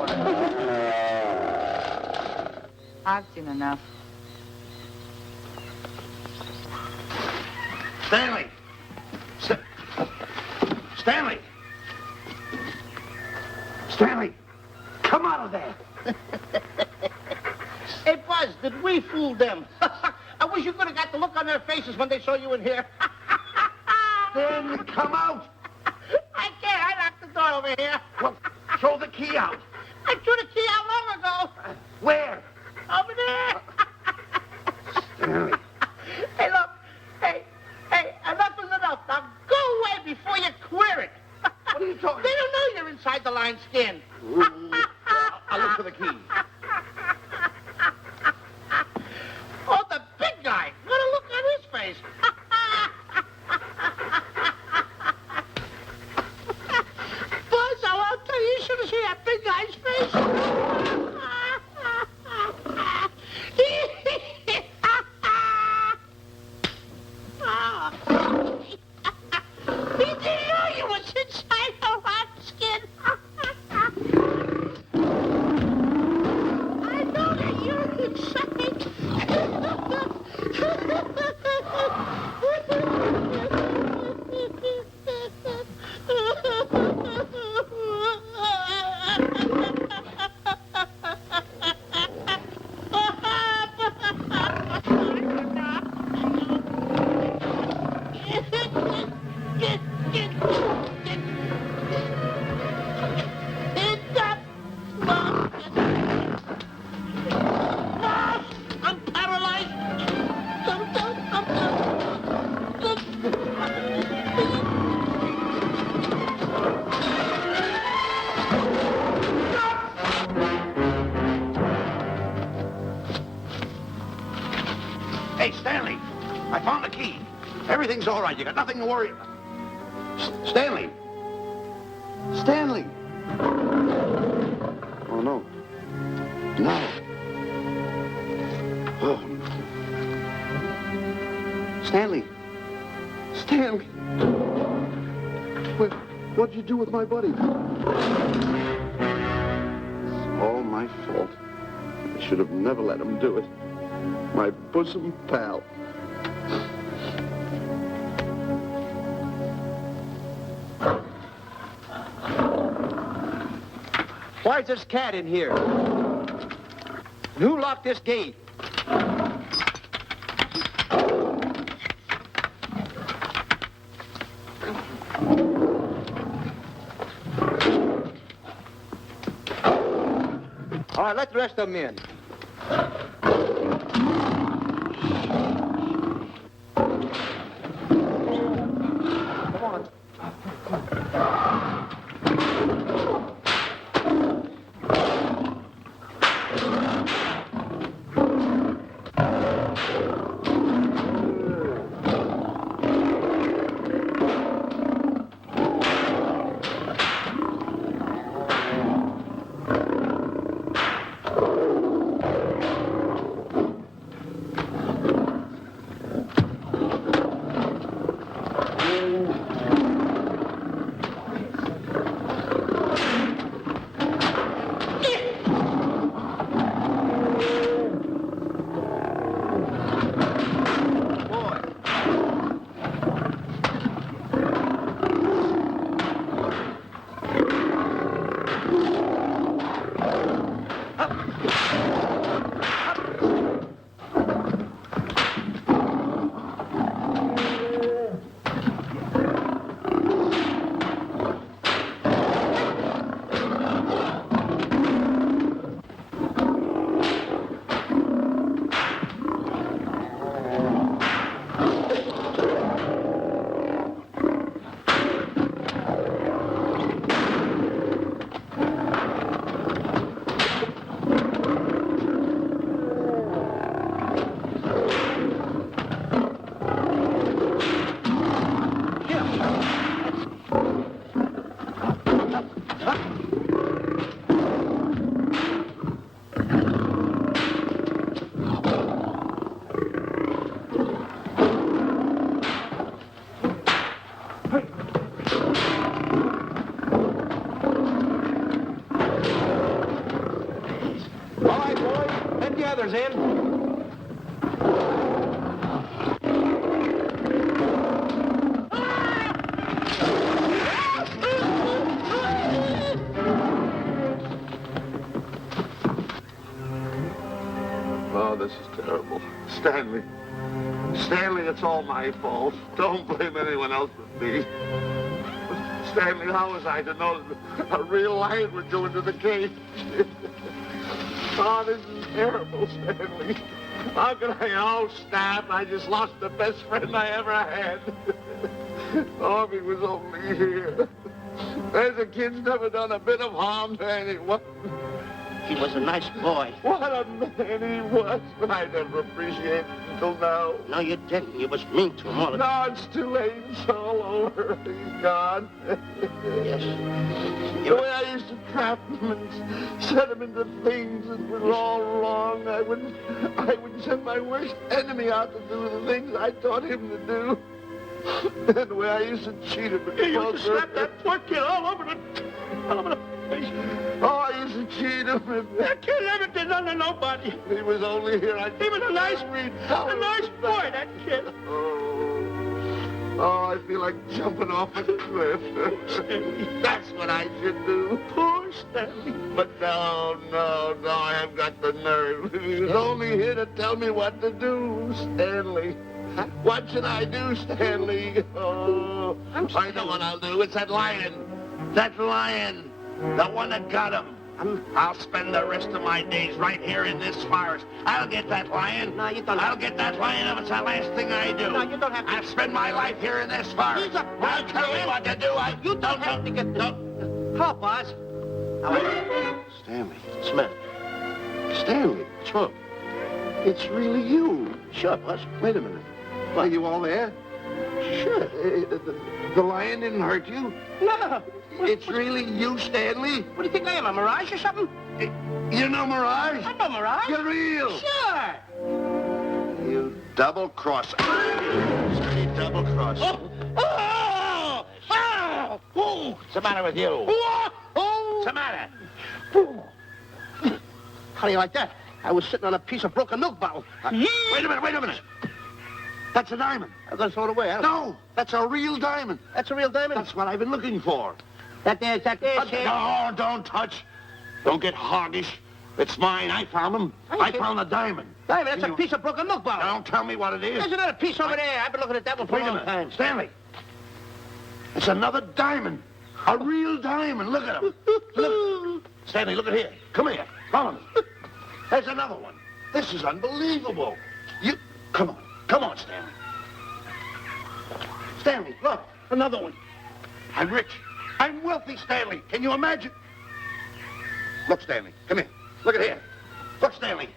I've seen enough. Stanley! Stanley! Stanley! Come out of there! Hey, Buzz, did we fool them? I wish you could have got the look on their faces when they saw you in here. Stanley, come out! I can't. I locked the door over here. Well, throw the key out. I threw the key out long ago. Where? Over there. Stanley. Hey, look. Hey, enough is enough. Now go away before you queer it. What are you talking They don't know you're inside the lion's skin. I'll look for the key. Oh, the big guy. What a look on his face. Buzz, I'll tell you, you should have seen that big guy's face. He didn't know you was inside the lion's skin. I know that you're inside. I'm paralyzed. Hey, Stanley, I found the key. Everything's all right. You got nothing to worry about. Stanley! Stanley! Oh, no. No. Oh. Stanley! Stanley! What'd you do with my buddy? It's all my fault. I should have never let him do it. My bosom pal. Why is this cat in here? And who locked this gate? All right, let the rest of them in. Come on. All right, boys. Let the others in. Oh, this is terrible. Stanley. Stanley, it's all my fault. Don't blame anyone else but me. Stanley, how was I to know that a real lion would go into the cage? Oh, this is terrible, Stanley. How could I? Oh, snap. I just lost the best friend I ever had. Oh, if he was only here. There's a kid's never done a bit of harm to anyone. He was a nice boy. What a man he was, but I never appreciated it until now. No, you didn't. You was mean to him all the No, it's too late. It's all over. He's gone. Yes. The way I used to trap him and set him into things that were all wrong, I would send my worst enemy out to do the things I taught him to do. And the way I used to cheat him. You used to slap that poor kid all over the face. Oh, I used to cheat him. That kid never did nothing to nobody. He was only here. He was a nice boy, that kid. Oh, I feel like jumping off a cliff. That's what I should do. Poor Stanley. But no, I haven't got the nerve. He was only here to tell me what to do, Stanley. What should I do, Stanley? Oh, I know what I'll do. It's that lion. That lion. The one that got him. I'll spend the rest of my days right here in this forest. I'll get that lion. No, you don't. I'll get that lion if it's the last thing I do. No, you don't have to. I'll spend my life here in this forest. He's a I'll tell me what to do. You don't have to get the... Help us. Stanley. Smith. Stanley. What's wrong? It's really you. Sure, boss. Wait a minute. Are you all there? Sure. The lion didn't hurt you? No. It's really you, Stanley? What do you think I am, a mirage or something? You know Mirage? I'm no mirage. You're real. Sure. You double-crosser. Dirty double-crosser. Oh! What's the matter with you? What's the matter? How do you like that? I was sitting on a piece of broken milk bottle. Wait a minute. That's a diamond. I'm going to throw it away. No, that's a real diamond. That's a real diamond? That's what I've been looking for. That there, No, don't touch. Don't get hoggish. It's mine. I found them. I found the diamond. Diamond, that's a piece of broken milk bottle. Don't tell me what it is. There's another piece over there. I've been looking at that one for a long time. Stanley. It's another diamond. A real diamond. Look at him. Look. Stanley, look at here. Come here. Follow me. There's another one. This is unbelievable. Come on, Stanley. Stanley, look. Another one. I'm rich. I'm wealthy, Stanley. Can you imagine? Look, Stanley. Come here. Look at here. Look, Stanley.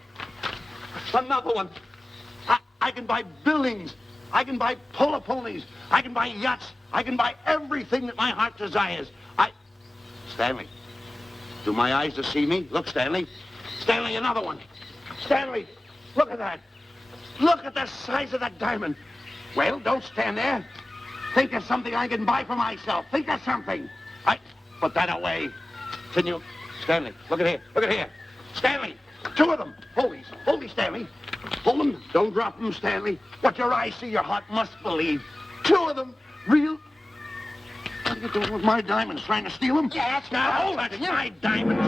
Another one. I can buy buildings. I can buy polo ponies. I can buy yachts. I can buy everything that my heart desires. Stanley, do my eyes deceive me? Look, Stanley. Stanley, another one. Stanley, look at that. Look at the size of that diamond. Well, don't stand there. Think of something I can buy for myself. Think of something. Put that away. Can you... Stanley, look at here. Look at here. Stanley, two of them. Hold these, Stanley. Hold them. Don't drop them, Stanley. What your eyes see, your heart must believe. Two of them. Real... What are you doing with my diamonds? Trying to steal them? Yeah, that's No, that's my diamonds.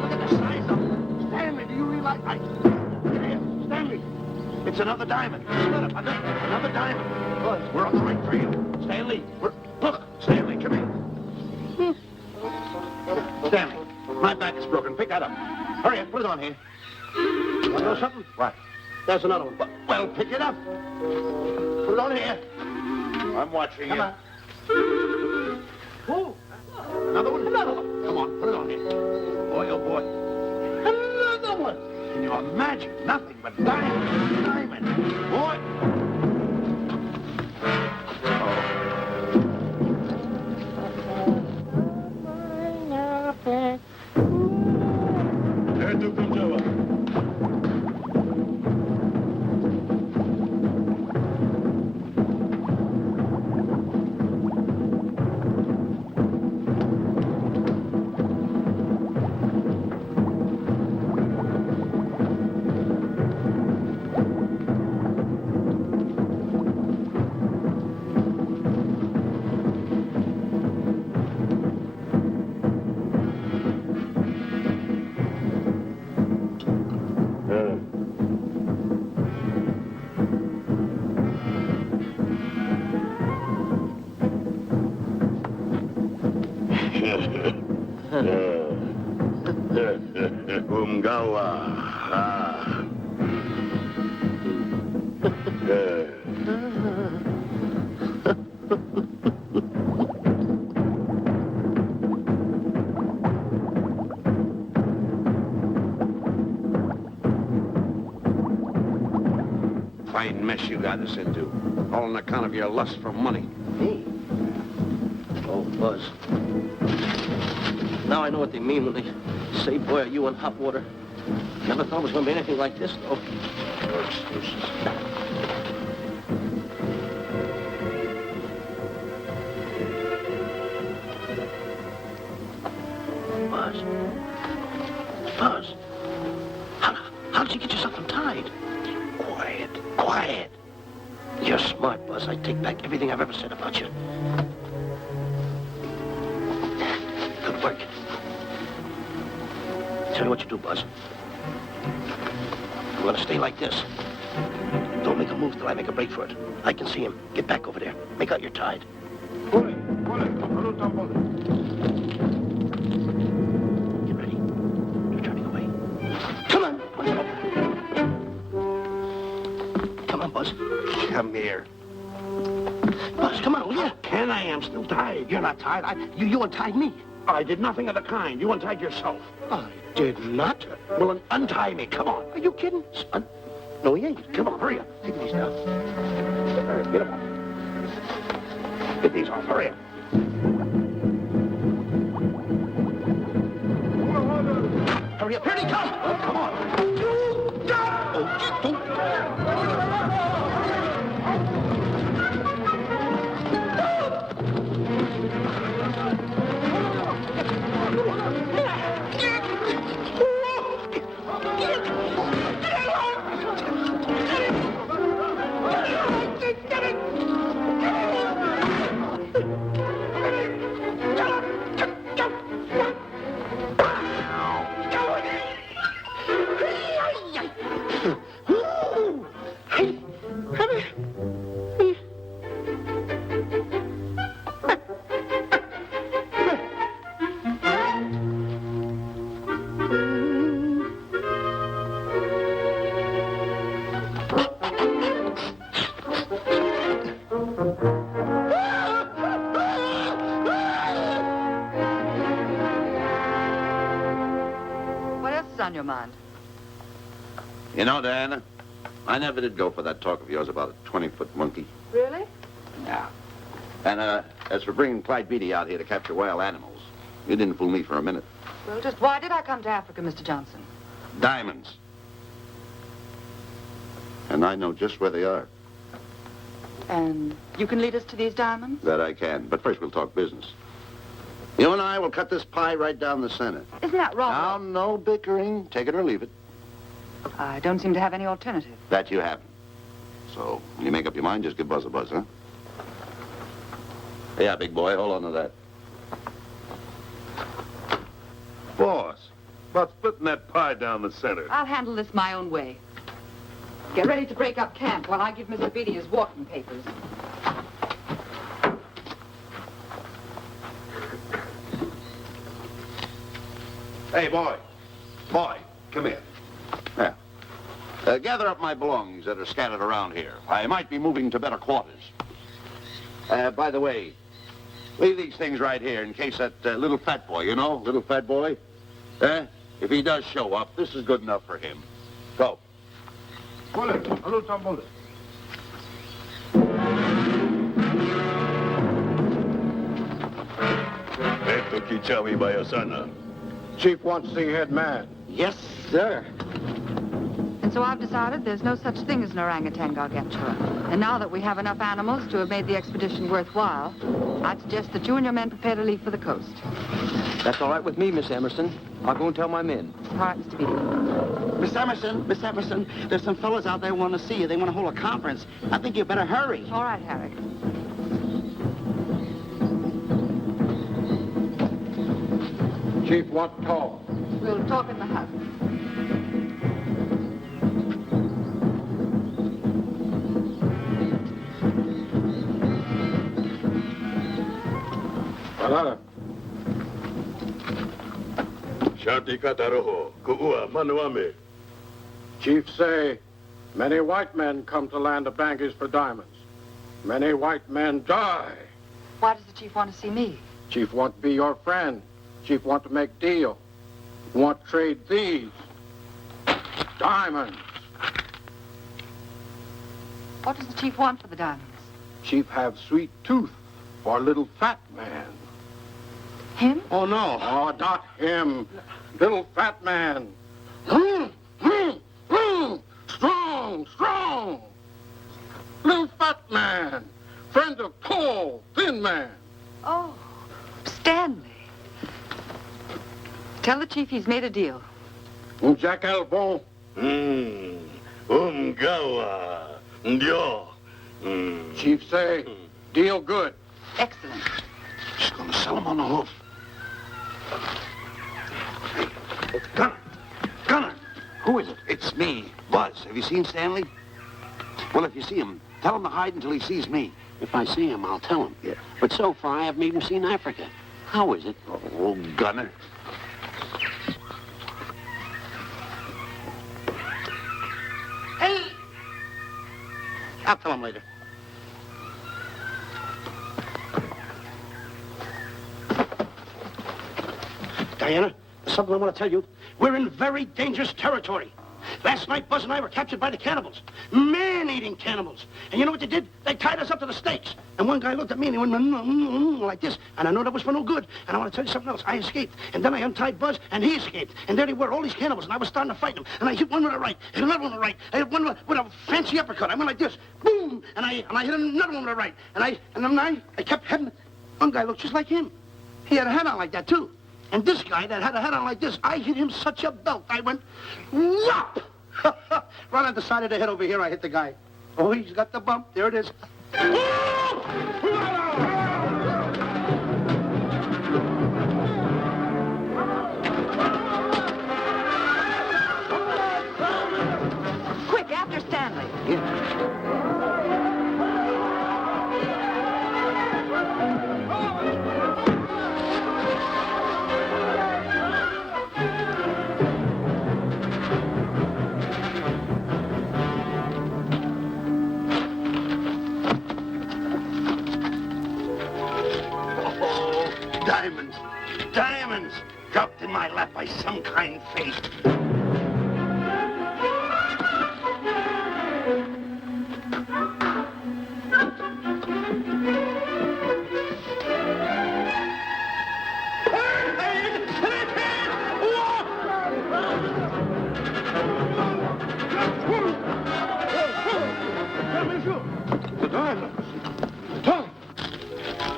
Look at the size of them. Stanley, do you realize... Here, Stanley. It's another diamond. Another diamond. Look, we're on the right trail. Stanley, look, Stanley, come here. Stanley, my back is broken. Pick that up. Hurry up, put it on here. Want to know something? What? There's another one. Well, pick it up. Put it on here. I'm watching you. Come on. Oh, Another one? Another one. Come on, put it on here. Boy, oh boy. Another one. Can you imagine? Nothing but diamond. Boy. Umgawa. Fine mess you got us into. All on account of your lust for money. Me? Oh, Buzz. Now I know what they mean when they say, boy, are you in hot water. Never thought it was going to be anything like this, though. No excuses. Buzz. Buzz. How did you get yourself untied? Quiet. Quiet. You're smart, Buzz. I take back everything I've ever said about you. Good work. Tell me what you do, Buzz. I'm gonna stay like this. Don't make a move till I make a break for it. I can see him. Get back over there. Make out you're tied. Get ready. You're turning away. Come on. Come on, Buzz. Come here. Buzz, come on, will you? Can I? I'm still tied. You're not tied. You untied me. I did nothing of the kind. You untied yourself. I did not. Well, then untie me. Come on. Are you kidding? No, he ain't. Come on, hurry up. Take these now. Get them off. Get these off. Hurry up. Hurry up. Here he comes. Oh, come on. On your mind? You know, Diana, I never did go for that talk of yours about a 20-foot monkey. Really? Yeah. And as for bringing Clyde Beatty out here to capture wild animals, you didn't fool me for a minute. Well, just why did I come to Africa, Mr. Johnson? Diamonds. And I know just where they are. And you can lead us to these diamonds? That I can. But first we'll talk business. You and I will cut this pie right down the center. Isn't that wrong? Now, no bickering. Take it or leave it. I don't seem to have any alternative. That you haven't. So, when you make up your mind, just give Buzz a buzz, huh? Yeah, big boy, hold on to that. Boss, about splitting that pie down the center. I'll handle this my own way. Get ready to break up camp while I give Mr. Beatty his walking papers. Hey, boy, come here. Yeah. Gather up my belongings that are scattered around here. I might be moving to better quarters. By the way, leave these things right here in case that little fat boy, little fat boy, if he does show up, this is good enough for him. Go. Eto kichawi bayasana. Chief wants to see head man. Yes, sir. And so I've decided there's no such thing as an orangutan gargantua. And now that we have enough animals to have made the expedition worthwhile, I'd suggest that you and your men prepare to leave for the coast. That's all right with me, Miss Emerson. I'll go and tell my men. All right, Mr. Beatty. Miss Emerson, there's some fellas out there want to see you. They want to hold a conference. I think you better hurry. All right, Harry. Chief wants to talk. We'll talk in the hut. Shanti kataroho, kuua manuame. Chief say, many white men come to land of Bangis for diamonds. Many white men die. Why does the chief want to see me? Chief want to be your friend. Chief want to make deal. Want to trade these diamonds. What does the chief want for the diamonds? Chief have sweet tooth for little fat man. Him? Oh, no. Oh, not him. Little fat man. Strong, strong. Little fat man. Friend of tall, thin man. Oh, Stanley. Tell the chief he's made a deal. Jack Albon. Gawa. Ndio. Chief say, deal good. Excellent. She's going to sell him on the hoof. Hey, Gunner. Who is it? It's me, Buzz. Have you seen Stanley? Well, if you see him, tell him to hide until he sees me. If I see him, I'll tell him. Yeah. But so far, I haven't even seen Africa. How is it? Oh, Gunner. Hey! I'll tell him later. Diana, there's something I want to tell you. We're in very dangerous territory. Last night, Buzz and I were captured by the cannibals. Man-eating cannibals. And you know what they did? They tied us up to the stakes. And one guy looked at me and he went like this. And I know that was for no good. And I want to tell you something else. I escaped. And then I untied Buzz and he escaped. And there they were, all these cannibals. And I was starting to fight them. And I hit one with a right, hit another one with a right. I hit one with a fancy uppercut. I went like this. Boom! And I hit another one with a right. And then I kept hitting. One guy looked just like him. He had a hat on like that, too. And this guy that had a hat on like this, I hit him such a belt. I went, whop! Right on the side of the head over here, I hit the guy. Oh, he's got the bump. There it is. Quick, after Stanley. Diamonds. Diamonds. Dropped in my lap by some kind fate. The diamonds.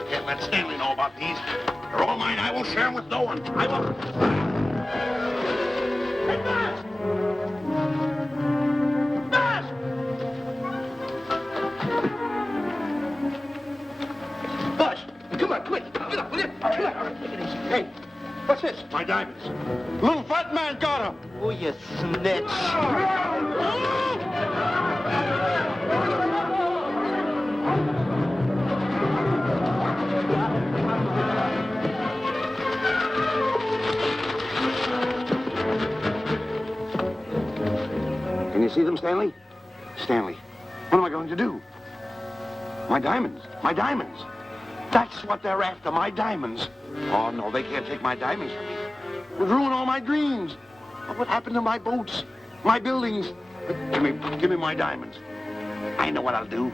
Can't let Stanley know about these. They're all mine. I won't share them with no one. I won't. Hey, Buzz! Buzz! Buzz, come on, quick. Get up, will you? Come on. Hey, what's this? My diamonds. Little fat man got them. Oh, you snitch. Can you see them, Stanley? Stanley, what am I going to do? My diamonds. My diamonds. That's what they're after, my diamonds. Oh, no, they can't take my diamonds from me. It would ruin all my dreams. What happened to my boats? My buildings? Give me my diamonds. I know what I'll do.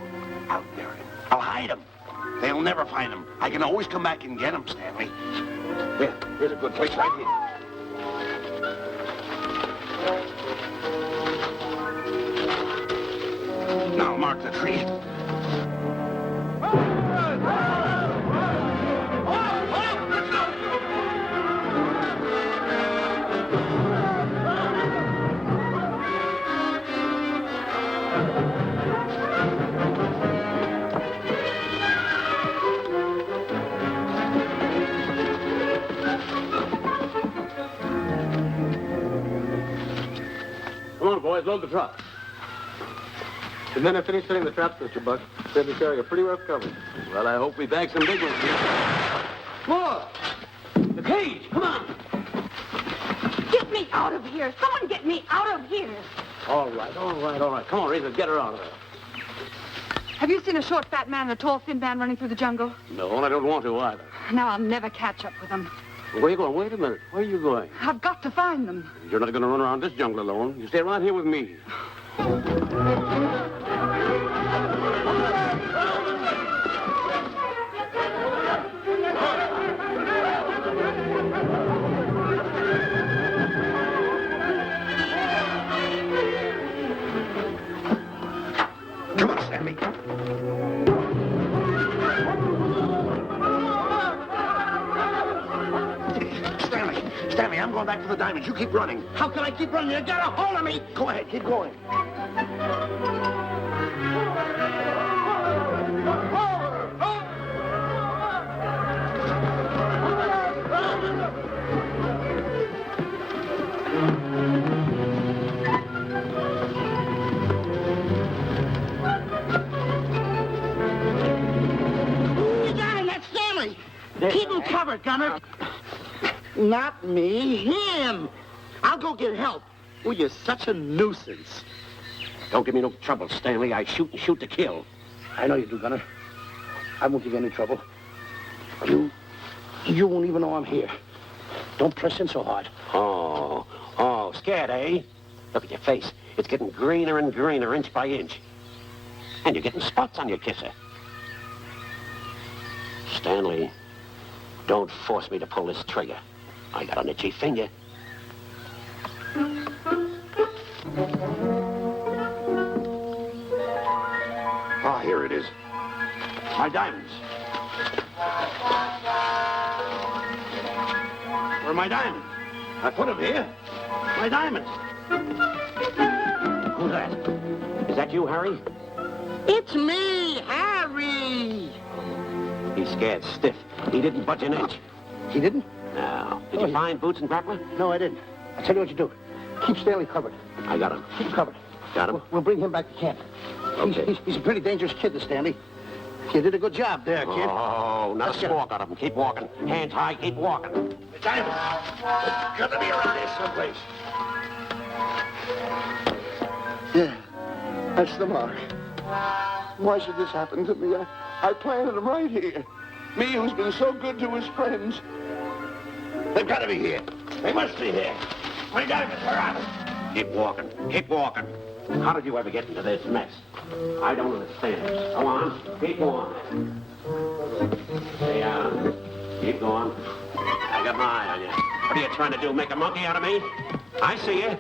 I'll bury them. I'll hide them. They'll never find them. I can always come back and get them, Stanley. Here's a good place right here. Now mark the tree. Come on, boys, load the truck. The men have finished setting the traps, Mr. Buck. Said the area pretty rough covered. Well, I hope we bag some big ones here. More! The cage, come on! Get me out of here. Someone get me out of here. All right. Come on, Razor, get her out of there. Have you seen a short, fat man and a tall, thin man running through the jungle? No, and I don't want to either. Now I'll never catch up with them. Where are you going? Wait a minute. Where are you going? I've got to find them. You're not going to run around this jungle alone. You stay right here with me. Come on, Stanley. Stanley, I'm going back for the diamonds. You keep running. How can I keep running? You got a hold of me. Go ahead, keep going. You got him. That's Stanley. Keep him covered, Gunner. Not me, him. I'll go get help. Well, you're such a nuisance. Don't give me no trouble, Stanley. I shoot and shoot to kill. I know you do, Gunner. I won't give you any trouble. You won't even know I'm here. Don't press in so hard. Oh, scared, eh? Look at your face. It's getting greener and greener, inch by inch. And you're getting spots on your kisser. Stanley, don't force me to pull this trigger. I got an itchy finger. Ah, here it is. My diamonds. Where are my diamonds? I put them here. My diamonds. Who's that? Is that you, Harry? It's me, Harry. He's scared stiff. He didn't budge an inch. He didn't? No. Did you find Boots and Grappler? No, I didn't. I'll tell you what you do. Keep Stanley covered. I got him. Keep him covered. Got him? We'll bring him back to camp. Okay. He's a pretty dangerous kid, this Stanley. You did a good job there, kid. Oh, not Let's a go. squawk out of him. Keep walking. Hands high, keep walking. The diamonds. They've got to be around here someplace. Yeah, that's the mark. Why should this happen to me? I planted them right here. Me, who's been so good to his friends. They've got to be here. They must be here. My diamonds are out. Keep walking. Keep walking. How did you ever get into this mess? I don't understand this. Go on. Keep going. Stay down. Keep going. I got my eye on you. What are you trying to do? Make a monkey out of me? I see you.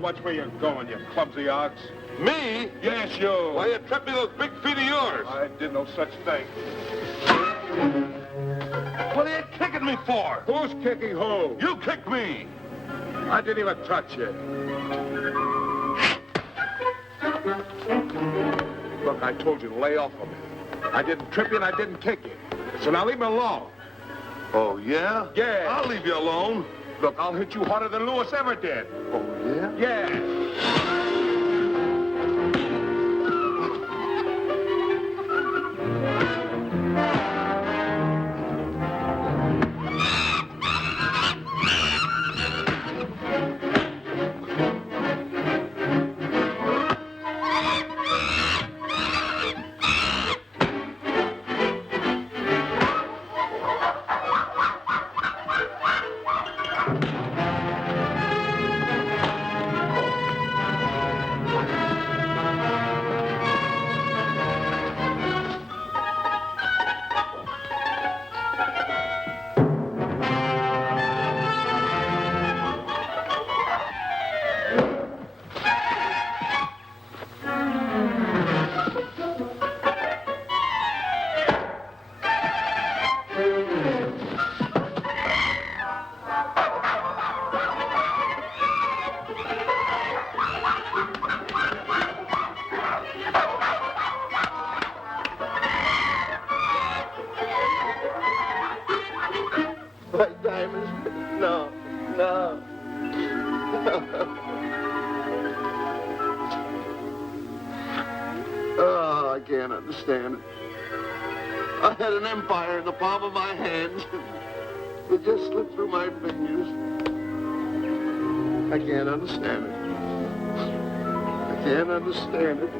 Watch where you're going, you clumsy ox. Me? Yes, you. Why, you tripped me those big feet of yours. I did no such thing. What are you kicking me for? Who's kicking who? You kicked me. I didn't even touch you. Look, I told you to lay off of me. I didn't trip you and I didn't kick you. So now leave me alone. Oh, yeah? Yeah. I'll leave you alone. Look, I'll hit you harder than Lewis ever did. Oh, yeah? Yeah. Oh, I can't understand it. I had an empire in the palm of my hands. It just slipped through my fingers. I can't understand it. I can't understand it.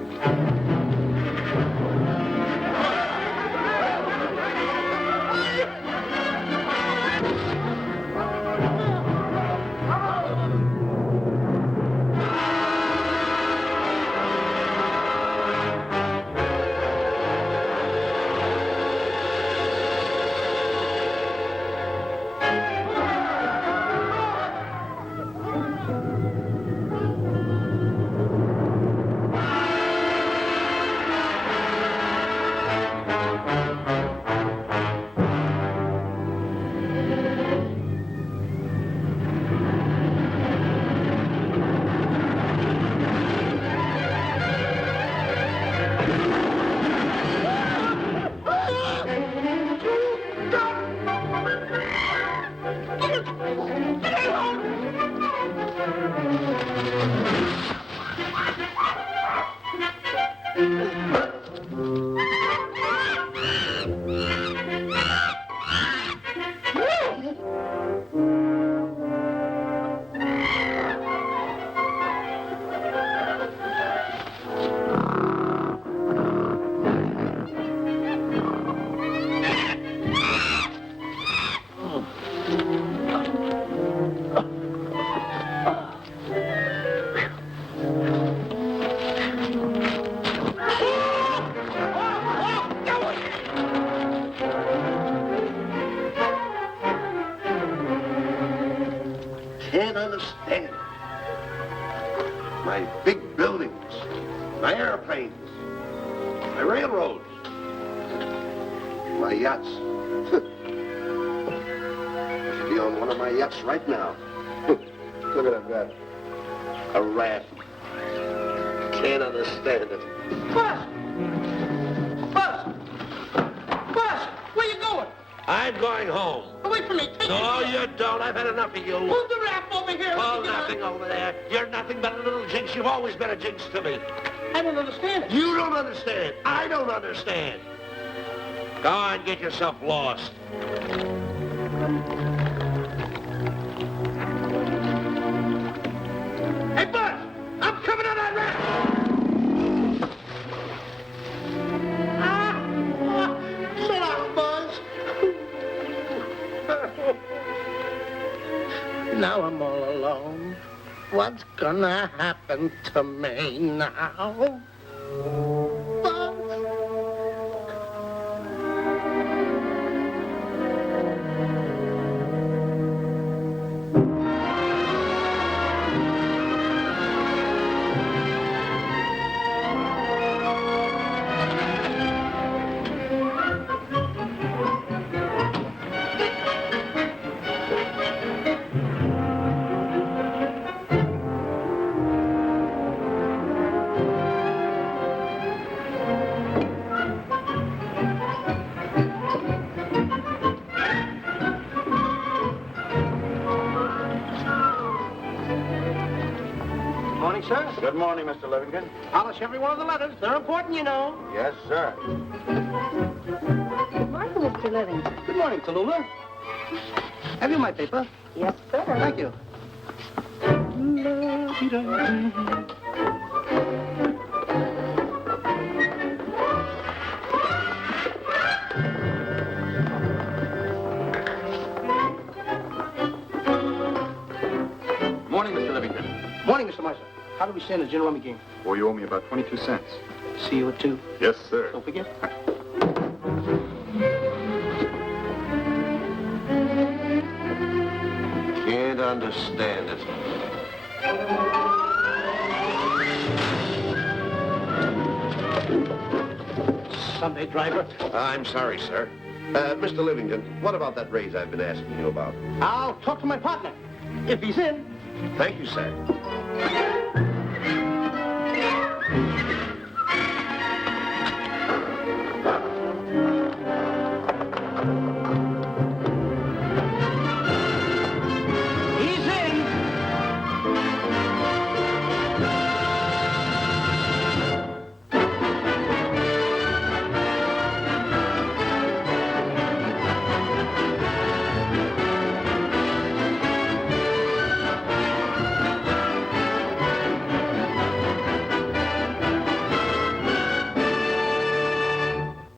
Can't understand it. My big buildings, my airplanes, my railroads, my yachts. I should be on one of my yachts right now. Look at that. A rat. Can't understand it. Buzz! Buzz! Buzz! Where you going? I'm going home. Wait for me. Take No, me. you don't. I've had enough of you. Move the raft over here. Oh, nothing over there. You're nothing but a little jinx. You've always been a jinx to me. I don't understand it. You don't understand. I don't understand. Go on, get yourself lost. Hey, Buzz! I'm coming on that raft! Sit down, Buzz. Now I'm all alone. What's gonna happen to me now? Buzz? Morning, sir. Good morning, Mr. Livingston. Polish every one of the letters. They're important, you know. Yes, sir. Good morning, Mr. Livingston. Good morning, Tallulah. Have you my paper? Yes, sir. Thank you. Morning, Mr. Livingston. Morning, Mr. Marshall. How do we stand the gin rummy game? Well, you owe me about 22 cents. See you at 2. Yes, sir. Don't forget. Can't understand it. Sunday driver. I'm sorry, sir. Mr. Livingston, what about that raise I've been asking you about? I'll talk to my partner. If he's in. Thank you, sir.